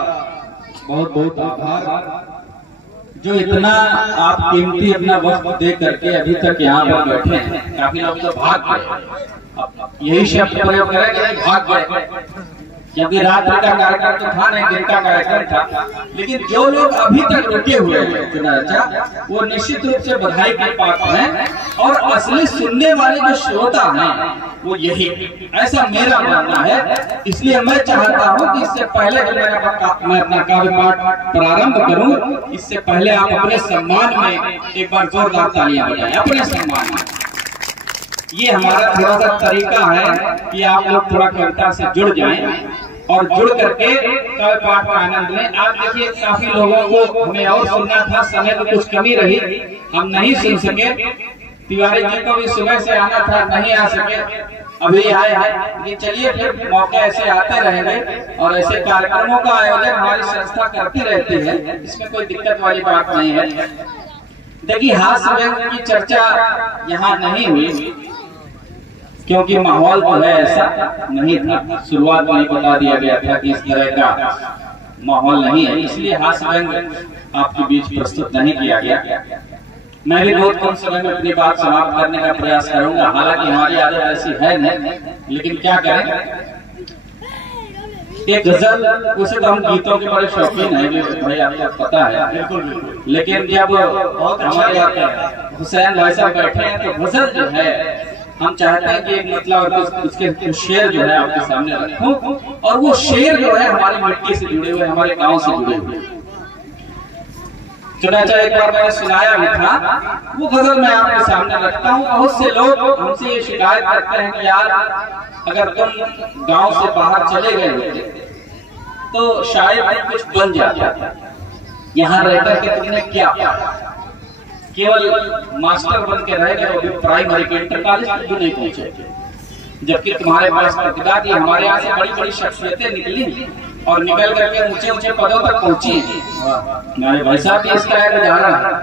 बहुत बहुत आभार, जो इतना आप कीमती अपना वक्त दे करके अभी तक यहाँ पर बैठे हैं। काफी लोग तो भाग गए, यही शब्द प्रयोग करेंगे, भाग गए, क्योंकि रात्रि का कार्यक्रम तो था नहीं, दिन का कार्यक्रम था। लेकिन जो लोग अभी तक रुके हुए हैं, वो निश्चित रूप से बधाई के पात्र हैं, और असली सुनने वाले जो श्रोता हैं वो यही, ऐसा मेरा मानना है। इसलिए मैं चाहता हूं कि इससे पहले जब मैं अपना काव्य पाठ प्रारंभ करूं, इससे पहले आप अपने सम्मान में एक बार जोरदार तालियां बजाएं, अपने सम्मान में। ये हमारा थोड़ा सा तरीका है कि आप लोग थोड़ा कविता से जुड़ जाएं और जुड़ करके काव्य पाठ का आनंद लें। आप देखिए, काफी लोगों को हमें और सुनना था, समय की कुछ कमी रही, हम नहीं सुन सके। तिवारी जी को भी सुबह से आना था, नहीं आ सके, अभी आए हैं। लेकिन चलिए, फिर मौके ऐसे आते रहेंगे और ऐसे कार्यक्रमों का आयोजन हमारी संस्था करती रहती है, इसमें कोई दिक्कत वाली बात नहीं है। देखिए, हास्य व्यंग की चर्चा यहाँ नहीं हुई, क्योंकि माहौल जो है ऐसा नहीं था। शुरुआत में ही बता दिया गया था कि इस तरह का माहौल नहीं है, इसलिए हास्य व्यंग आपके बीच प्रस्तुत नहीं किया गया। मैं भी बहुत कम समय में अपनी बात समाप्त करने का प्रयास करूंगा। हालांकि हमारी आदत ऐसी है नहीं, लेकिन क्या करें। एक गजल, उसे तो हम गीतों के बड़े शौकीन हैं भाई, आपको पता है। बिल्कुल। लेकिन जब हमारे हुसैन भाई साहब बैठे हैं तो गजल जो है हम चाहते हैं कि एक मतलब उसके शेर जो है आपके सामने रखूं, और वो शेर जो है हमारी मिट्टी से जुड़े हुए, हमारे गांव से जुड़े हुए। चुनाचा एक बार मैंने सुनाया भी था, वो गजल मैं आपके सामने रखता हूँ। बहुत से लोग हमसे ये शिकायत करते हैं कि यार अगर तुम गांव से बाहर चले गए होते तो शायद कुछ बन जाता, यहाँ रहकर के तुमने क्या केवल मास्टर बन के रह गए, प्राइमरी के इंटर कॉलेज तक भी नहीं पहुंचे, जबकि तुम्हारे पास प्रतिभा थी। हमारे यहाँ से बड़ी बड़ी शख्सियतें निकली और निकल करके ऊंचे ऊंचे पदों तक पहुंची। हमारे भाई साहब भी इसका जा रहा है,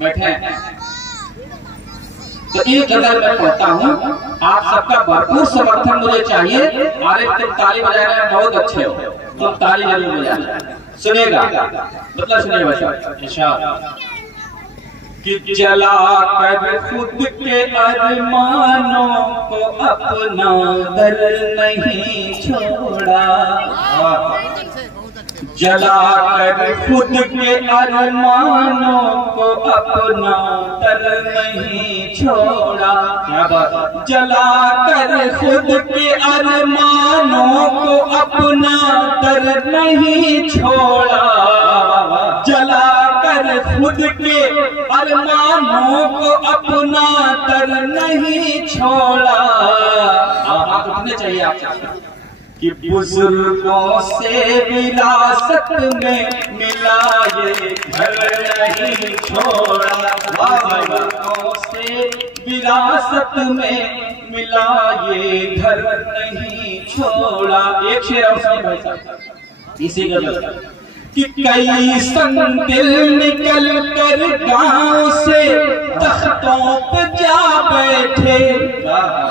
बैठे हैं। तो एक गजल मैं पढ़ता हूँ, आप सबका भरपूर समर्थन मुझे चाहिए। आरिफ तुम ताली बजाने में बहुत अच्छे हो, तुम ताली जरूर बजाना। सुनेगा मतलब सुनिए भाई साहब। कि जला कर खुद के अरमानों को अपना दर नहीं छोड़ा, जला कर खुद के अरमानों को अपना दर नहीं छोड़ा। क्या बात। जला कर खुद के अरमानों को अपना दर नहीं छोड़ा, जला कर खुद के अरमानों को अपना दर नहीं छोड़ा। आप उठने चाहिए आपसे कि बुजुर्गों से विरासत में मिला ये घर नहीं छोड़ा, बुजुर्गों से विरासत में मिला ये घर नहीं छोड़ा। एक शेर और सुनिए भाई साहब इसी गजल कि कई संग दिल निकल कर गांव से तख्तों पे जा बैठे।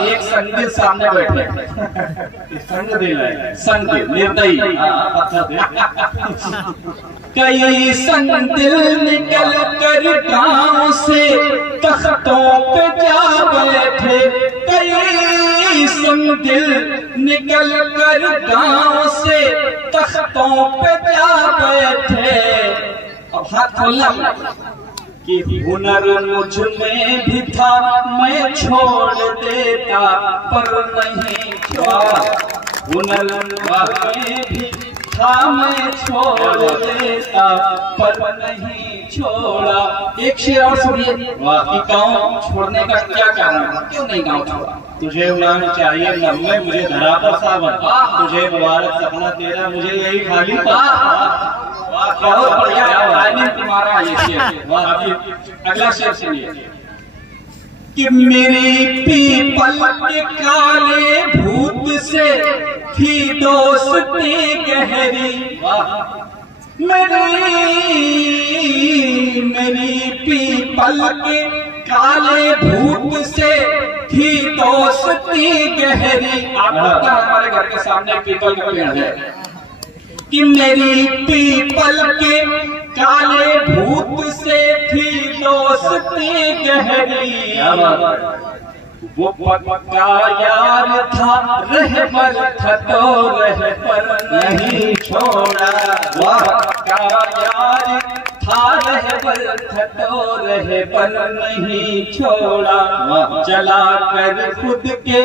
एक संग दिल सामने बैठे, संग दिल है, संग दिल निर्दयी। कई संग दिल निकल कर गांव से तख्तों पे जा बैठे, कई संग दिल निकल कर गांव से तख्तों पे जा बैठे। अब हाथ खोलना कि हुनर मुझ में भी था मैं छोड़ देता पर नहीं छोड़ा, हुनर में भी था मैं छोड़ देता पर नहीं छोड़ा। एक शेर और सुनिए कि गाँव छोड़ने का क्या कारण था, क्यों नहीं गाँव छोड़ा। तुझे उड़ान चाहिए लम्बे मुझे धरा पर सावन, तुझे मुबारक सपना तेरा मुझे यही खाली। बहुत बढ़िया टाइमिंग तुम्हारा ये शेर। अगला शेर सुनिए कि मेरी पीपल के काले भूत से थी दोस्ती गहरी, मेरी पीपल के काले भूत से थी दोस्ती गहरी। आपको पता है हमारे घर के सामने पीपल का पेड़ है कि मेरी पीपल के काले भूत से थी दोस्ती गहरी। वो पक्का यार था रहबर था तो रहबर नहीं छोड़ा, पक्का यार था रहबर था तो रहबर नहीं छोड़ा, जला कर खुद के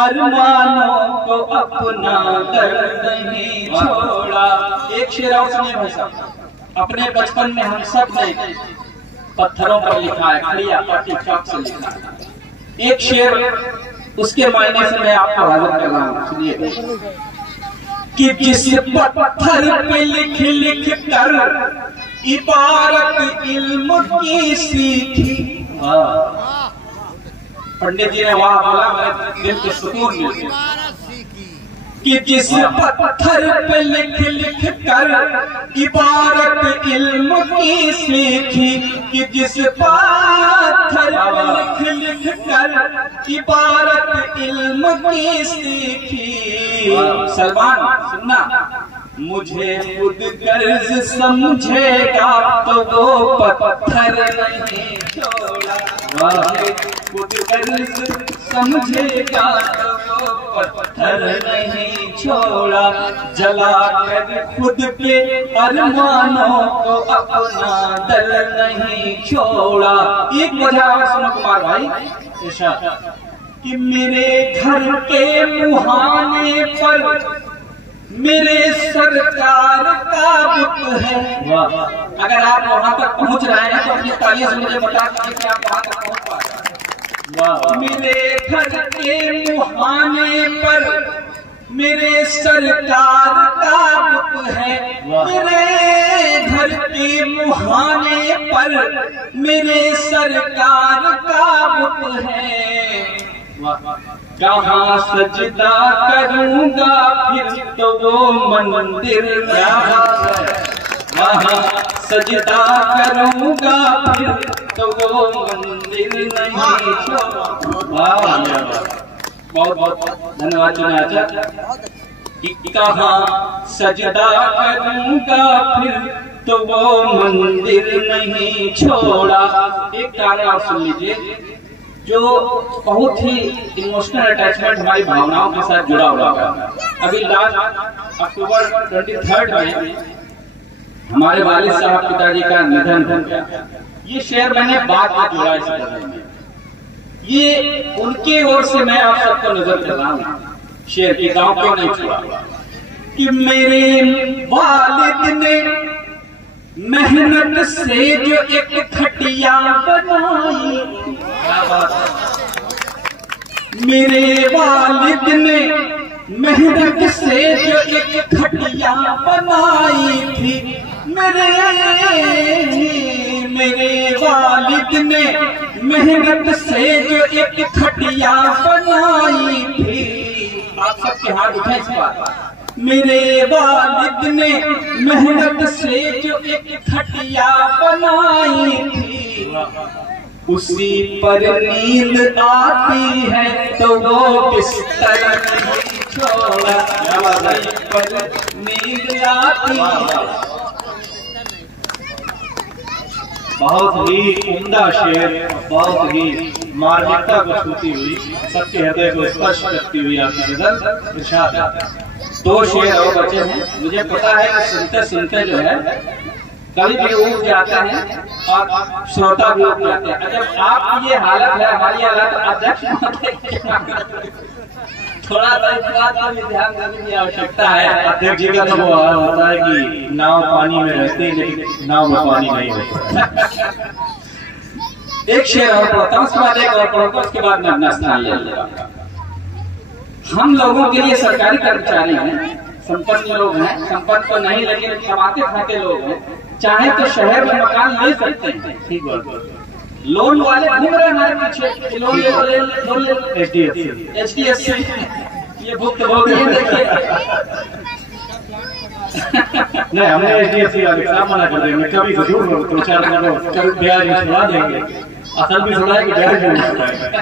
अरमानों को अपना दर नहीं छोड़ा। एक शेर और सुनिए भाई साहब। अपने बचपन में हम सब ने पत्थरों पर लिखा है, खड़िया पट्टी चौक से लिखा है। एक शेर उसके मायने से मैं आपको हाजिर कर रहा हूं, सुनिए कि जिस पत्थर पे लिख लिख कर इबारत इल्म की सीखी। पंडित जी ने वहां बोला, मेरे दिल को सुकून मिला कि जिस पत्थर पे लिख लिख कर इबारत इल्म की सीखी, कि जिस पत्थर पे लिख लिख कर इबारत इल्म की सीखी। सलमान सुनना मुझे खुद कर्ज समझेगा तो वो पत्थर नहीं छोड़ा। मुझे खुद कर्ज समझेगा तो वो पत्थर नहीं छोड़ा। जला कर खुद के अरमानों को अपना दल नहीं छोड़ा। एक वजह और सुनो कुमार भाई, कि मेरे घर के मुहाने पर मेरे सरकार का बुत है। अगर आप वहां तक पहुंच रहे हैं तो अपनी तालियों से मुझे बता दीजिए कि आप वहां तक पहुंच पा रहे हैं। मेरे घर के मुहाने पर मेरे सरकार का बुत है। मेरे घर के मुहाने पर मेरे सरकार का बुत है। कहाँ सजदा करूंगा फिर तो वो मंदिर क्या है। वहाँ सजदा करूंगा फिर तो वो मंदिर नहीं छोड़ा। बहुत बहुत धन्यवाद चुनाचा। कहाँ सजदा करूंगा फिर तो वो मंदिर नहीं छोड़ा। एक कारण आप सुन लीजिए, जो बहुत ही इमोशनल अटैचमेंट हमारी भावनाओं के साथ जुड़ा हुआ है। अभी लास्ट अक्टूबर 23 में हमारे वालिद साहब पिताजी का निधन हो गया। ये शेर मैंने बाद में जोड़ा इस गजल में। ये उनके ओर से मैं आप सबको नजर कर रहा हूँ। शेर की गांव क्यों नहीं छोड़ा, कि मेरे वालिद ने मेहनत से जो एक खटिया बनाई। मेरे वालिद ने मेहनत से जो एक खटिया बनाई थी। मेरे वालिद ने मेहनत से जो एक खटिया बनाई थी। आप सबके हाथ उठे इस बार। मेरे वालिद ने मेहनत से जो एक खटिया बनाई थी, उसी पर नींद आती है तो वो बिस्तर नहीं छोड़ा। उसी पर नींद आती है। बहुत ही उम्दा शेर, बहुत ही मार्मिकता को छूती हुई, सबके हृदय को स्पर्श करती हुई आपकी गजल इरशाद। 2 शेर और बचे हैं। मुझे पता है कि सुनते सुनते जो है कभी भी उठ जाते हैं और श्रोता भी उठ जाते हैं। जब आपकी ये हालत है, हमारी हालत, अध्यक्ष थोड़ा सा इस बात का भी ध्यान देने की आवश्यकता है। अध्यक्ष जी का तो वो होता है कि नाव पानी में रहती है लेकिन नाव में पानी नहीं होता। एक शेर और पढ़ता हूँ, उसके बाद एक और पढ़ता हूँ, उसके बाद मैं अपना स्थान ले लूंगा। हम लोगों के लिए सरकारी कर्मचारी हैं, संपन्न लोग हैं, संपन्न तो नहीं लेकिन कमाते खाते लोग हैं। चाहे तो शहर में मकान ले सकते हैं। ठीक बात। लोन वाले घूम रहे हमारे पीछे, लोन ले HDFC ये भुक्तभोगी देखिए। नहीं, हमने HDFC वाले साहब मना कर देंगे, कभी जरूर 2-4 दिन ब्याज छुड़ा देंगे। असल में सुना है कि ब्याज नहीं छुड़ाएगा।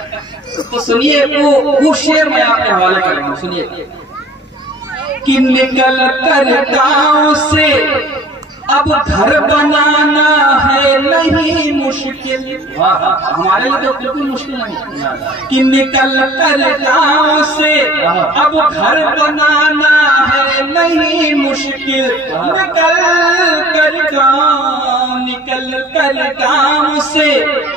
तो सुनिए, वो शेर मैं आपके हवाले कर रहा हूँ, सुनिए। कि निकल कर गांव से अब घर बनाना है नहीं मुश्किल। हमारे लिए तो बिल्कुल मुश्किल नहीं। कि निकल कर गांव से अब घर बनाना है नहीं मुश्किल। निकल कर गांव से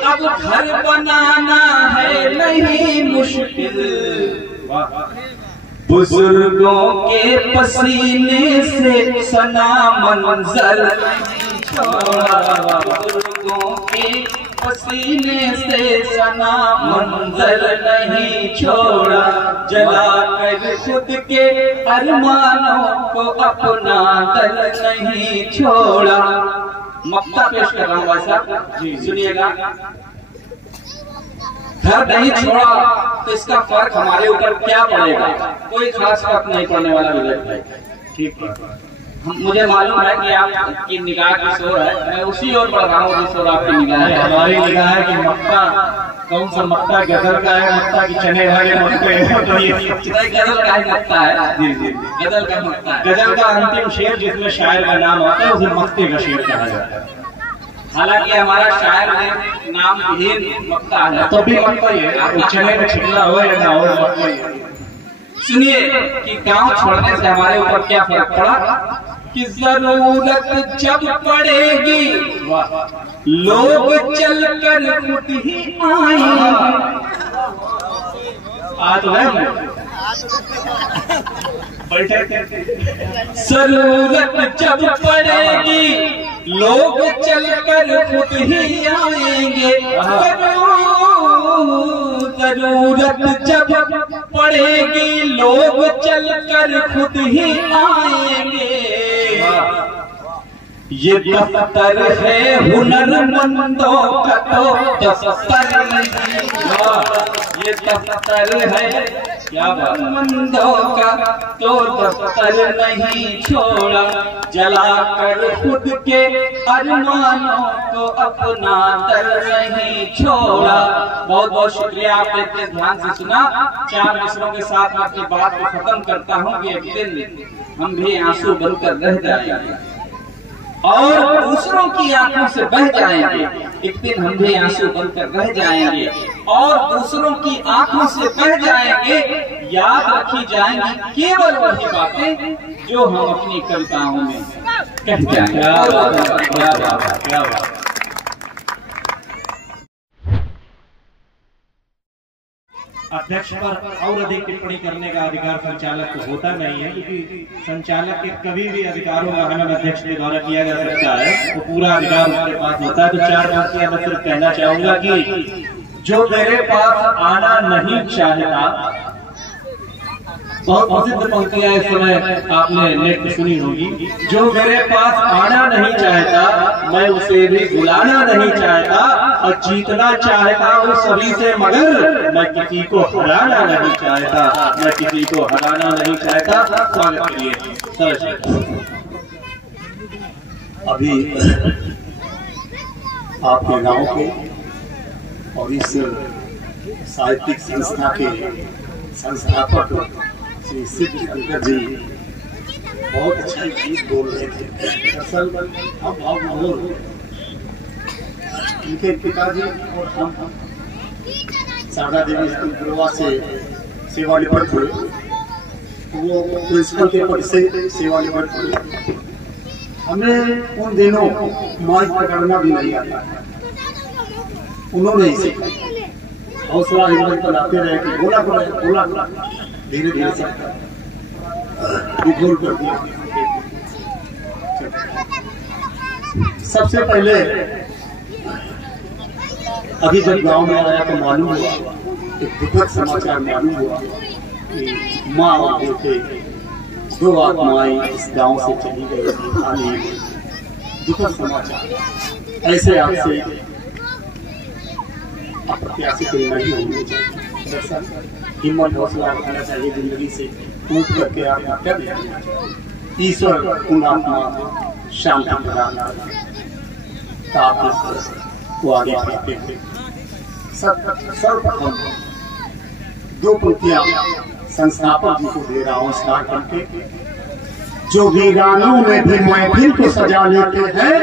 अब घर बनाना है नहीं मुश्किल। बुजुर्गों के पसीने से सना मंजर नहीं छोड़ा। बुजुर्गों के पसीने से सना मंजर नहीं छोड़ा। जला कर खुद के अरमानों को अपना दल नहीं छोड़ा। मक्ता पेश कर रहा हूँ भाई साहब जी, सुनिएगा। घर नहीं छोड़ा तो इसका फर्क हमारे ऊपर क्या पड़ेगा? कोई खास फर्क नहीं पड़ने वाला विवेक भाई। ठीक है, मुझे मालूम है कि आपकी निगाह किस ओर है, मैं उसी ओर बढ़ रहा हूँ जिस ओर आपकी निगाह है। हमारी निगाह है कि मक्का कौन सा मक्ता गजल का है, मक्ता की चने वाले मक्ते तो ये गजल का ही मक्ता है। जी जी गजल का मक्ता है। गजल का अंतिम शेर जिसमें शायर का नाम आता है उसे मक्ते का शेर कहा जाता है। हालांकि हमारा शायर ने नाम विहीन मक्ता है, तो भी मक्ता ही है, चने में छिपला हो या ना हो मक्ता ही है। सुनिए कि गांव छोड़ने से हमारे ऊपर क्या फर्क पड़ा कि जरूरत जब पड़ेगी लोग चल कर खुद ही आएंगे। आज है जरूरत जब पड़ेगी लोग चल कर खुद ही आएंगे। जरूरत जब पड़ेगी लोग चल कर खुद ही आएंगे। ये दफ्तर है हुनरमंदों का तो दफ्तर नहीं, ये दफ्तर है क्या मंदों का तो दफ्तर नहीं छोड़ा, जला कर खुद के अरमानों को अपना दर नहीं छोड़ा। बहुत बहुत शुक्रिया, आपने इतने ध्यान से सुना। 4 मिसरों के साथ मैं अपनी बात को खत्म करता हूँ कि एक दिन हम भी आंसू बनकर रह जाएंगे और दूसरों की आंखों से बह जाएंगे। एक दिन हम भी आंसू बनकर रह जाएंगे और दूसरों की आंखों से बह जाएंगे। याद रखी जाएंगी केवल वही बातें जो हम अपनी कविताओं में कह जाएंगे। अध्यक्ष पर और अधिक टिप्पणी करने का अधिकार संचालक को होता नहीं है, क्योंकि संचालक के कभी भी अधिकारों का हनन अध्यक्ष के द्वारा किया जा सकता है, तो पूरा अधिकार उसके पास होता है। तो 4 पंक्तियां मैं सिर्फ कहना चाहूंगा कि जो मेरे पास आना नहीं चाहता, बहुत प्रसिद्ध पंक्तियां इस समय आपने नेट पर सुनी होगी। जो मेरे पास आना नहीं चाहता मैं उसे भी बुलाना नहीं चाहता, और जीतना चाहता हूँ सभी से मगर मैं किसी को हराना नहीं चाहता, मैं किसी को हराना नहीं चाहता। स्वागत करिए सर। अभी आपके गांव के और इस साहित्यिक संस्था के संस्थापक श्री सिद्ध शंकर जी बहुत अच्छी चीज बोल रहे थे। दरअसल हम भाव इनके पिताजी और हम शारदा देवी स्कूल गुरुआ से सेवानिवृत्त हुए, वो प्रिंसिपल के पद से सेवानिवृत्त हुए। हमें उन दिनों माइक पकड़ना भी नहीं आता, उन्होंने इसे हौसला हिम्मत बनाते रहे कि बोला बोला धीरे धीरे सकता विघोल कर दिया। सबसे पहले अभी जब गांव में आया तो मालूम हुआ, एक दुखद समाचार मालूम हुआ कि माँ और बेटे 2 आत्माएं इस गांव से चली गई। दुखद समाचार ऐसे आपसे अप्रत्याशित नहीं होने चाहिए। हिम्मत हौसला रखना चाहिए, जिंदगी से टूट करके आप क्या देना चाहिए। ईश्वर उन आत्मा शांति प्रदान को आगे बढ़ते थे। सर्वप्रथम 2 पंक्तियां संस्थापक जी को दे रहा हूं स्टार करके। जो वीरानों में भी महफिल को सजा लेते हैं,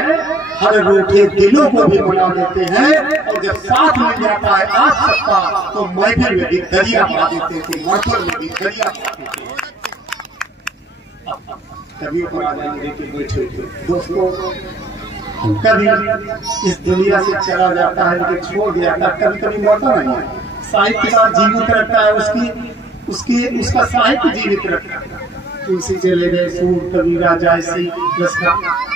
हर रूठे दिलों को भी बना देते हैं, और जब साथ मिल जाता है आज सत्ता तो महफिल में भी दरिया पा देते थे, महफिल में भी दरिया पा देते थे। कवियों पर आ जाएंगे कि बैठे दोस्तों, कभी इस दुनिया से चला जाता है लेकिन छोड़ दिया था, कभी कभी मरता नहीं है। साहित्यकार जीवित रहता है, उसका साहित्य जीवित रहता है। तुलसी चले गए, सूर कबीरा जायसी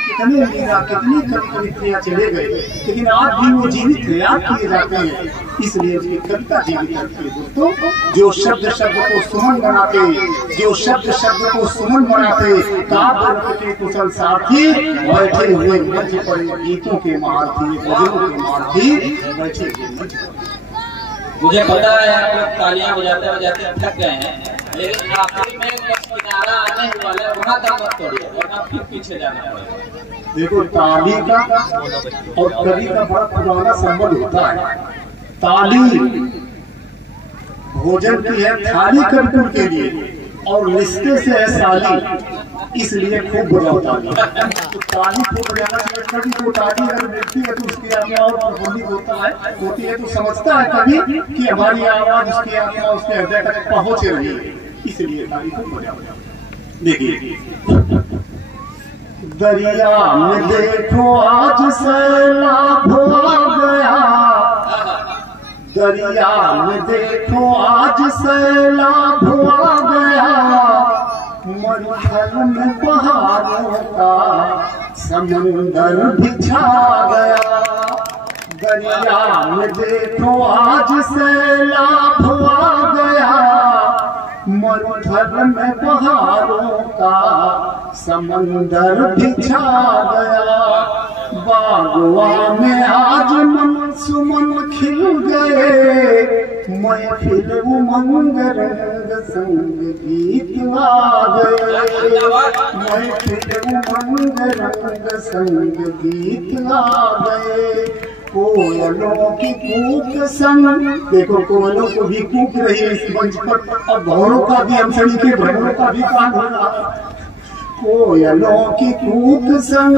कितने मीरा कितनी कवित्रियां चले गए, लेकिन आज भी वो जीवित है, याद किए जाते हैं, इसलिए उसकी कविता जीवित रहती है। दोस्तों, जो शब्द को सुमन बनाते, जो शब्द को सुमन बनाते, काव्य के कुशल साथी बैठे हुए मंच पर गीतों के महारथी, गजलों के महारथी बैठे हुए। मुझे पता है आप लोग तालियां बजाते बजाते थक गए हैं, लेकिन आखिरी में किनारा आने वाला है, वहाँ तक मत तोड़िए वरना फिर पीछे जाना पड़ेगा। देखो, ताली का और कवि का बड़ा पुराना संबंध होता है। ताली भोजन की है, थाली कर्पूर के लिए, और रिश्ते से है साली, इसलिए खूब बजाओ ताली। तो ताली खूब बजाना चाहिए। कभी वो ताली अगर मिलती है तो उसकी आत्मा और प्रफुल्लित होती है, तो समझता है कभी कि हमारी आवाज उसकी आत्मा उसके हृदय तक पहुंच रही है, इसलिए ताली खूब बजाओ। देखिए, दरिया में देखो आज सैलाब आ गया, दरिया में देखो आज सैलाब आ गया, मरुथल में पहाड़ों का समंदर बिछा गया। दरिया में देखो आज सैलाब आ गया, मरुथल में पहाड़ों का समंदर बिछा गया। बागवा में आज मन सुमन खिल गए, मैं फिर उमंग रंग संग गीत आ गए, मैं फिर उमंग रंग संग गीत आ गए। कोयलों की कूक संग, देखो कोयलों को भी कूक रही है इस मंच पर, और भौरों का भी, अमसड़ी के भौरों का भी कान हो रहा है। कोयलों की कूक संग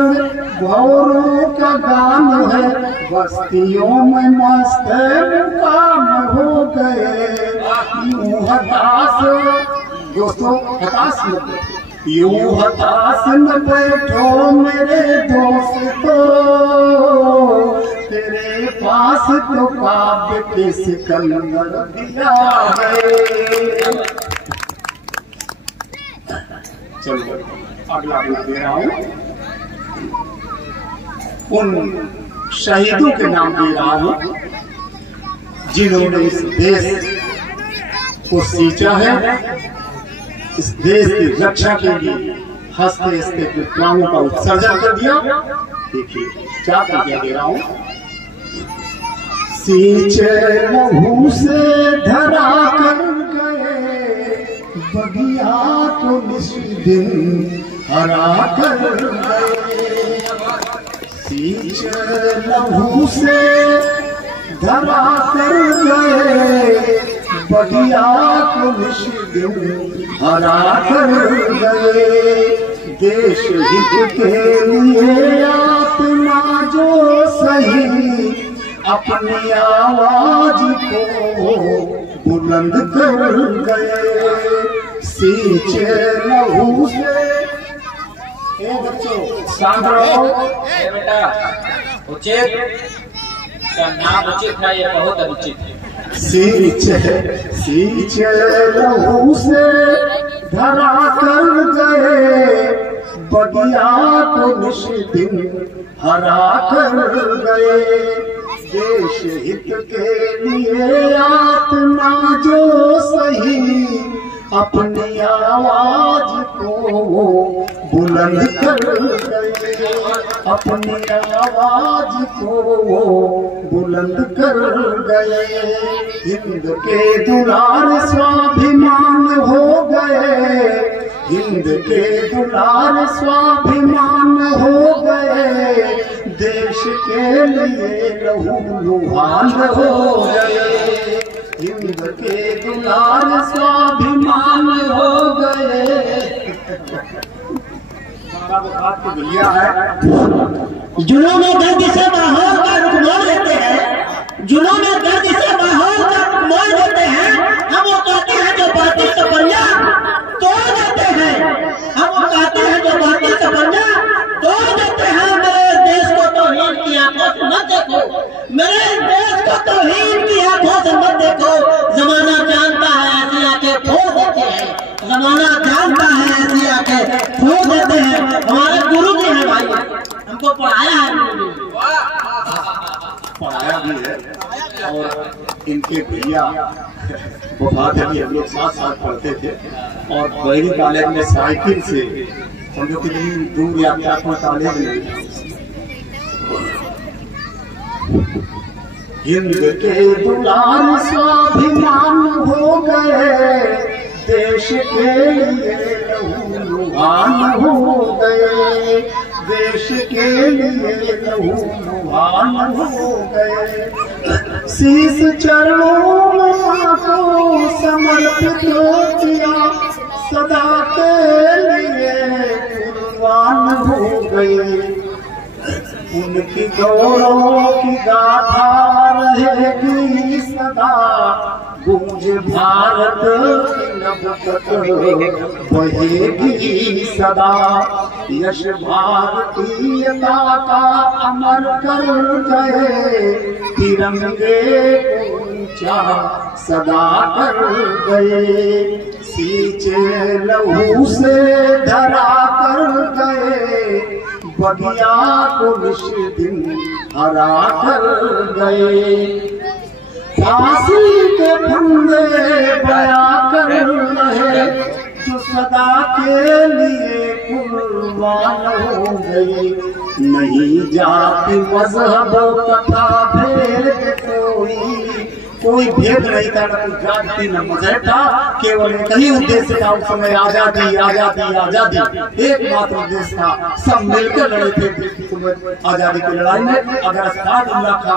भौरों का गान है, बस्तियों में मस्त मुकाम हो गए। यूं हताश, दोस्तों हताश मत, यूं हताश न बैठो मेरे दोस्तों, तेरे पास तो काव्य के सिकंदर दिया गए। चलो अगला दे रहा हूं, उन शहीदों के नाम दे रहा हूं जिन्होंने इस देश को सींचा है, इस देश की रक्षा के लिए हंसते हंसते प्राणों का उत्सर्जन कर दिया। देखिए क्या दे रहा हूं, सींचे लहू से धरा कर गए, बगिया को निस्दिन हरा कर गए। सींचे लहू से धरा कर गए, बगिया को निस्दिन हरा कर गए। देश हित के लिए आत्मा जो सही, अपनी आवाज को बुलंद कर गए। सींचे लहू से, बच्चों शांत रहो बेटा, उचित का नाम उचित है, ये बहुत अनुचित है। सींचे लहू से धरा कर गए, बगिया को निस्दिन हरा कर गए। देश हित के लिए आत्मा जो सही, अपनी आवाज को बुलंद कर गए, अपनी आवाज को बुलंद कर गए। हिंद के दुलार स्वाभिमान हो गए, हिंद के दुलार स्वाभिमान हो गए। देश के लिए लहू लुहान हो गए, हिंद के दुलार स्वाभिमान हो गए। जुनून दर्द से माहौल का रुख मोड़ लेते हैं, जुनून दर्द से माहौल का रुख मोड़ लेते हैं। हम वो कहते हैं जो बातें सपरिया तोड़ देते हैं, हम वो कहते हैं जो बातें सपरिया तोड़ देते हैं। मेरे देश को तौहीन की आंखों से मत देखो, मेरे देश को तौहीन की आंखों से मत देखो। जमाना जानता है ऐसी आंखें फोड़ देते हैं, जमाना जानता है ऐसी आंखें फोड़ देते हैं। हमारे गुरु जी हैं भाई, हमको पढ़ाया है, पढ़ाया भी है। और इनके भैया वफात है कि हम लोग साथ साथ पढ़ते थे, और बहरी कॉलेज में साइकिल से हम लोग कितनी दूर यात्रा पर कॉलेज में। हिंद के दुलार स्वाभिमान हो गए, देश के लिए लहू लुहान हो गए, देश के लिए लहू लुहान हो गए। शीश चरणों में को समर्पित किया, सदा के लिए कुर्बान हो गए। उनकी गौरव की गाथा रहेगी सदा, गूंज भारत की नभ तक बहेगी सदा। यश भारतीयता का अमर कर गए, तिरंगे ऊंचा सदा कर गए। सींचे लहू से धरा कर गए, बगिया को निष्दिन हरा कर गए। फांसी के फंदे बया कर रहे, जो सदा के लिए कुर्बान हो गए। नहीं जाति मजहब तथा भेद कोई भेद नहीं था, न जाति न मजहब था, केवल एक ही उद्देश्य था उस समय, आजादी आजादी आजादी, एकमात्र उद्देश्य था। सब मिलकर लड़े थे आजादी की लड़ाई में। अगर अस्तागफिरुल्लाह था,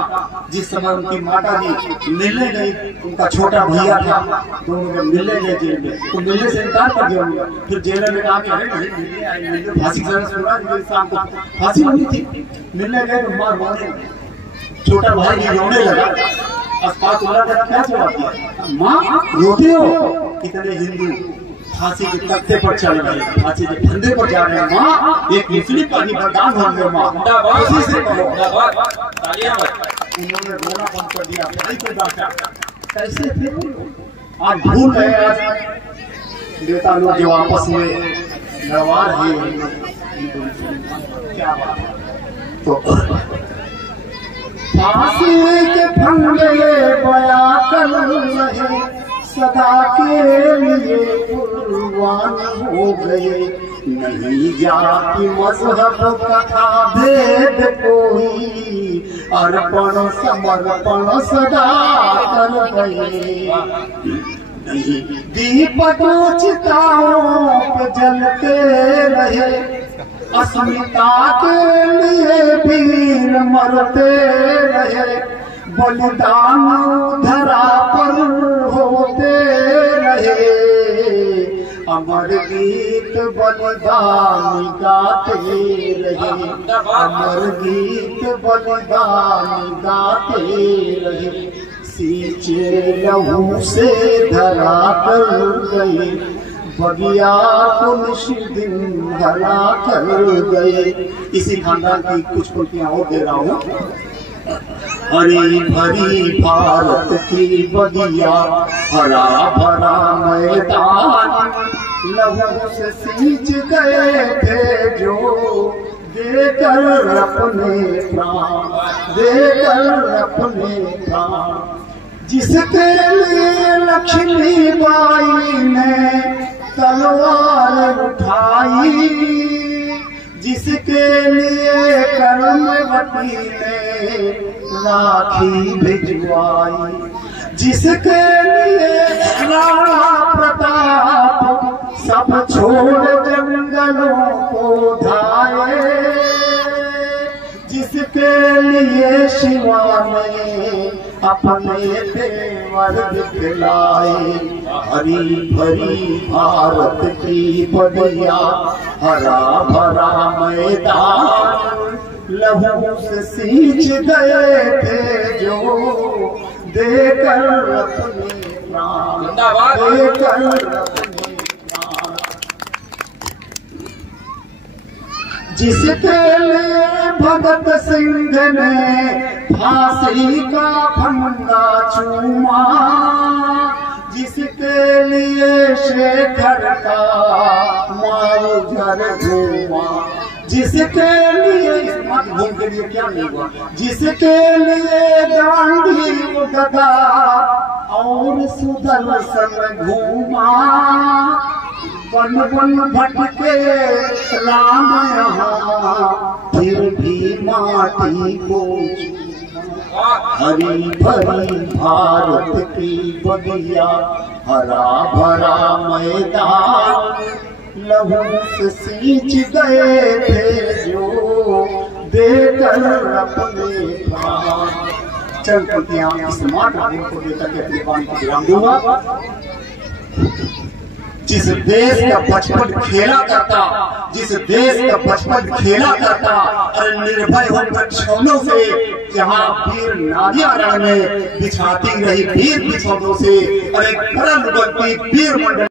जिस समय उनकी माता जी मिलने गई, उनका छोटा भैया था, दोनों जब मिलने गए जेल में, तो मिलने से इनकार कर दिया उनका। फिर जेलर ने कहा कि अरे नहीं, फांसी की सजा सुना दी, शाम को फांसी होनी थी। मिलने गए तो मार रोने, छोटा भाई भी रोने लगा। अस्पताल वाला ने क्या जवाब दिया? माँ रोते हो? कितने हिंदू फांसी के तख्ते पर चल रहे, फांसी के फंदे पर जा रहे हैं। माँ एक मुस्लिम का ही बलिदान हो गया। माँ उसी से करो। उन्होंने रोना बंद कर दिया, भाई को डांटा। कैसे थे आज भूल गए? आज बेटा लोग जो आपस में व्यवहार है, क्या बात है। तो फांसी के फंदे बया कर रहे, सदा के लिए कुर्बान हो गए। नहीं जाति मजहब तथा भेद कोई, अर्पण समर्पण सदा कर गए। नहीं दीपक चिताओं पे जलते रहे, अस्मिता के लिए वीर मरते रहे। बलिदान धरा पर होते रहे, अमर गीत बलिदान गाते रहे। अमर गीत बलिदान गाते रहे। सींचे लहू से धरा कर गए, बगिया को निष्दिन हरा कर गए। इसी खानदान की कुछ पंक्तियां और दे रहा हूँ। हरी भरी भारत की बगिया, हरा भरा मैदान, लहू से सींच गए थे जो, देकर अपने प्राण, देकर अपने प्राण। जिसके लिए लक्ष्मीबाई ने तलवार उठाई, जिसके लिए कर्मवती ने राखी भिजवाई, जिसके लिए राणा प्रताप सब छोड़ जंगलों को धाये, जिसके लिए शिवा ने अपने तेवर दिखलाए। हरी भरी भारत की बगिया, हरा भरा मैदान, लहू से सींच गए थे जो, देकर अपने प्राण, देकर अपने प्राण। जिसके लिए भगत सिंह ने फांसी का फंदा चूमा, जिसके लिए शेखर का मारूझर घूमा, जिसके लिए मत घूम के लिए क्या नहीं हुआ, जिसके लिए गांधी गदा और सुदर्शन घूमा, बन बन भटके राम यहाँ, फिर भी माटी को हरी भरी भारत की बगिया, हरा भरा मैदान, लहू से सींच गए थे जो, देकर अपने प्राण, चंद पंक्तियां इस मात्र दिन को लेकर के अपनी वाणी को विराम दूंगा। जिस देश का बचपन खेला करता, जिस देश का बचपन खेला करता, अरे निर्भय हो बिछौनों से, जहाँ वीर नारियां रण में बिछाती रही वीर बिछौनों से, अरे परम बनती वीर मंडल